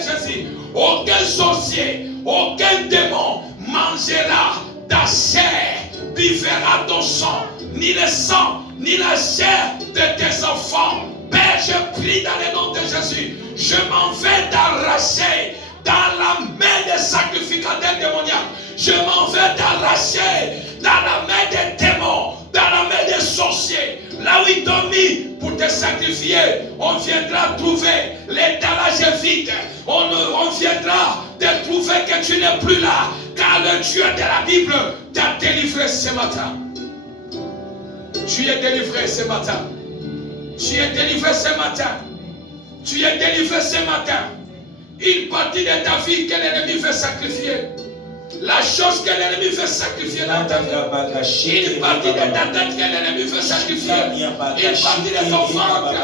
Jésus. Aucun sorcier, aucun démon mangera ta chair, buvera ton sang, ni le sang, ni la chair de tes enfants. Père, je prie dans le nom de Jésus, je m'en vais t'arracher dans la main des sacrificateurs démoniaques. Je m'en vais t'arracher dans la main des démons, dans la main des sorciers. Là où ils t'ont mis pour te sacrifier, on viendra trouver l'étalage vide. On viendra te trouver que tu n'es plus là, car le Dieu de la Bible t'a délivré ce matin. Tu es délivré ce matin. Tu es délivré ce matin. Tu es délivré ce matin. Une partie de ta vie que l'ennemi veut sacrifier, La chose que l'ennemi fait sacrifier dans ta vie. Une partie de ta tête que l'ennemi fait sacrifier. Une partie de ton ventre.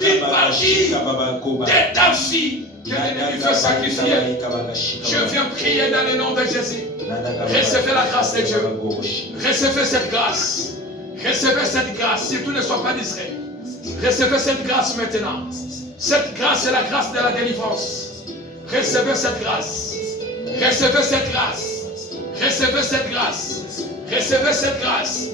Une partie de ta vie que l'ennemi fait sacrifier. Je viens prier dans le nom de Jésus. Recevez la grâce de Dieu. Recevez cette grâce. Recevez cette grâce. Surtout ne sois pas distrait. Recevez cette grâce maintenant. Cette grâce, c'est la grâce de la délivrance. Recevez cette grâce. Recevez cette grâce. Recevez cette grâce. Recevez cette grâce.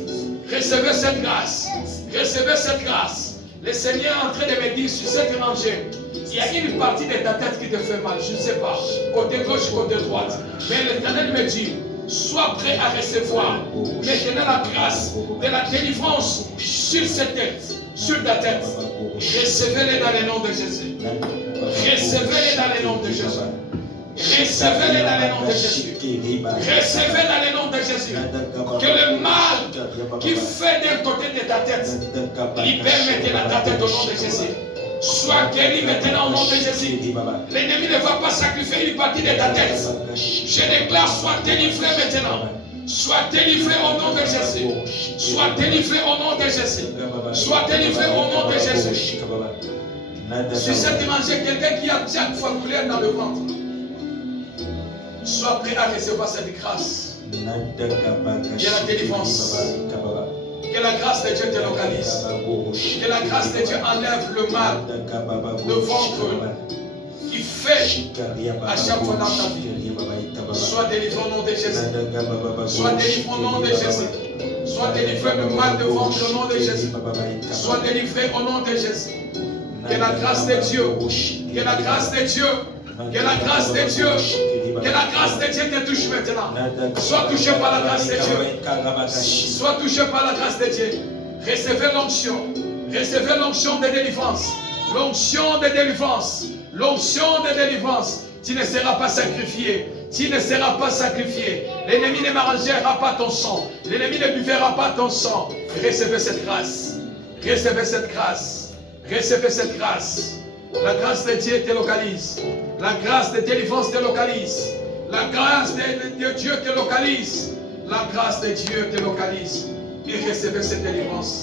Recevez cette grâce. Recevez cette grâce. Le Seigneur est en train de me dire sur cette rangée, il y a une partie de ta tête qui te fait mal, je ne sais pas, côté gauche, côté droite. Mais l'Éternel me dit, sois prêt à recevoir maintenant la grâce de la délivrance sur cette tête, sur ta tête. Recevez-les dans le nom de Jésus. Recevez-les dans le nom de Jésus. Recevez-les dans le nom de Jésus. Recevez dans le nom de Jésus. Que le mal qui fait d'un côté de ta tête libère maintenant ta tête au nom de Jésus. Sois guéri maintenant au nom de Jésus. L'ennemi ne va pas sacrifier une partie de ta tête. Je déclare, sois délivré maintenant. Sois délivré au nom de Jésus. Sois délivré au nom de Jésus. Sois délivré au nom de Jésus. Sur cette image, quelqu'un qui a déjà une formulaire dans le ventre. Sois prêt à recevoir cette grâce. Il y a la délivrance. Que la grâce de Dieu te localise. Que la grâce de Dieu enlève le mal, le ventre qui fait à chaque fois dans ta vie. Sois délivré au nom de Jésus. Sois délivré au nom de Jésus. Sois délivré du mal de ventre au nom de Jésus. Sois délivré au nom de Jésus. Que la grâce de Dieu, que la grâce de Dieu, que la grâce de Dieu, que la grâce de Dieu te touche maintenant. Sois touché par la grâce de Dieu. Sois touché par la grâce de Dieu. Recevez l'onction. Recevez l'onction de délivrance. L'onction de délivrance. L'onction de délivrance. Tu ne seras pas sacrifié. Tu ne seras pas sacrifié. L'ennemi ne mangera pas ton sang. L'ennemi ne buvera pas ton sang. Recevez cette grâce. Recevez cette grâce. Recevez cette grâce. La grâce de Dieu te localise. La grâce de délivrance te localise. La grâce de Dieu te localise. La grâce de Dieu te localise. Et recevez cette délivrance.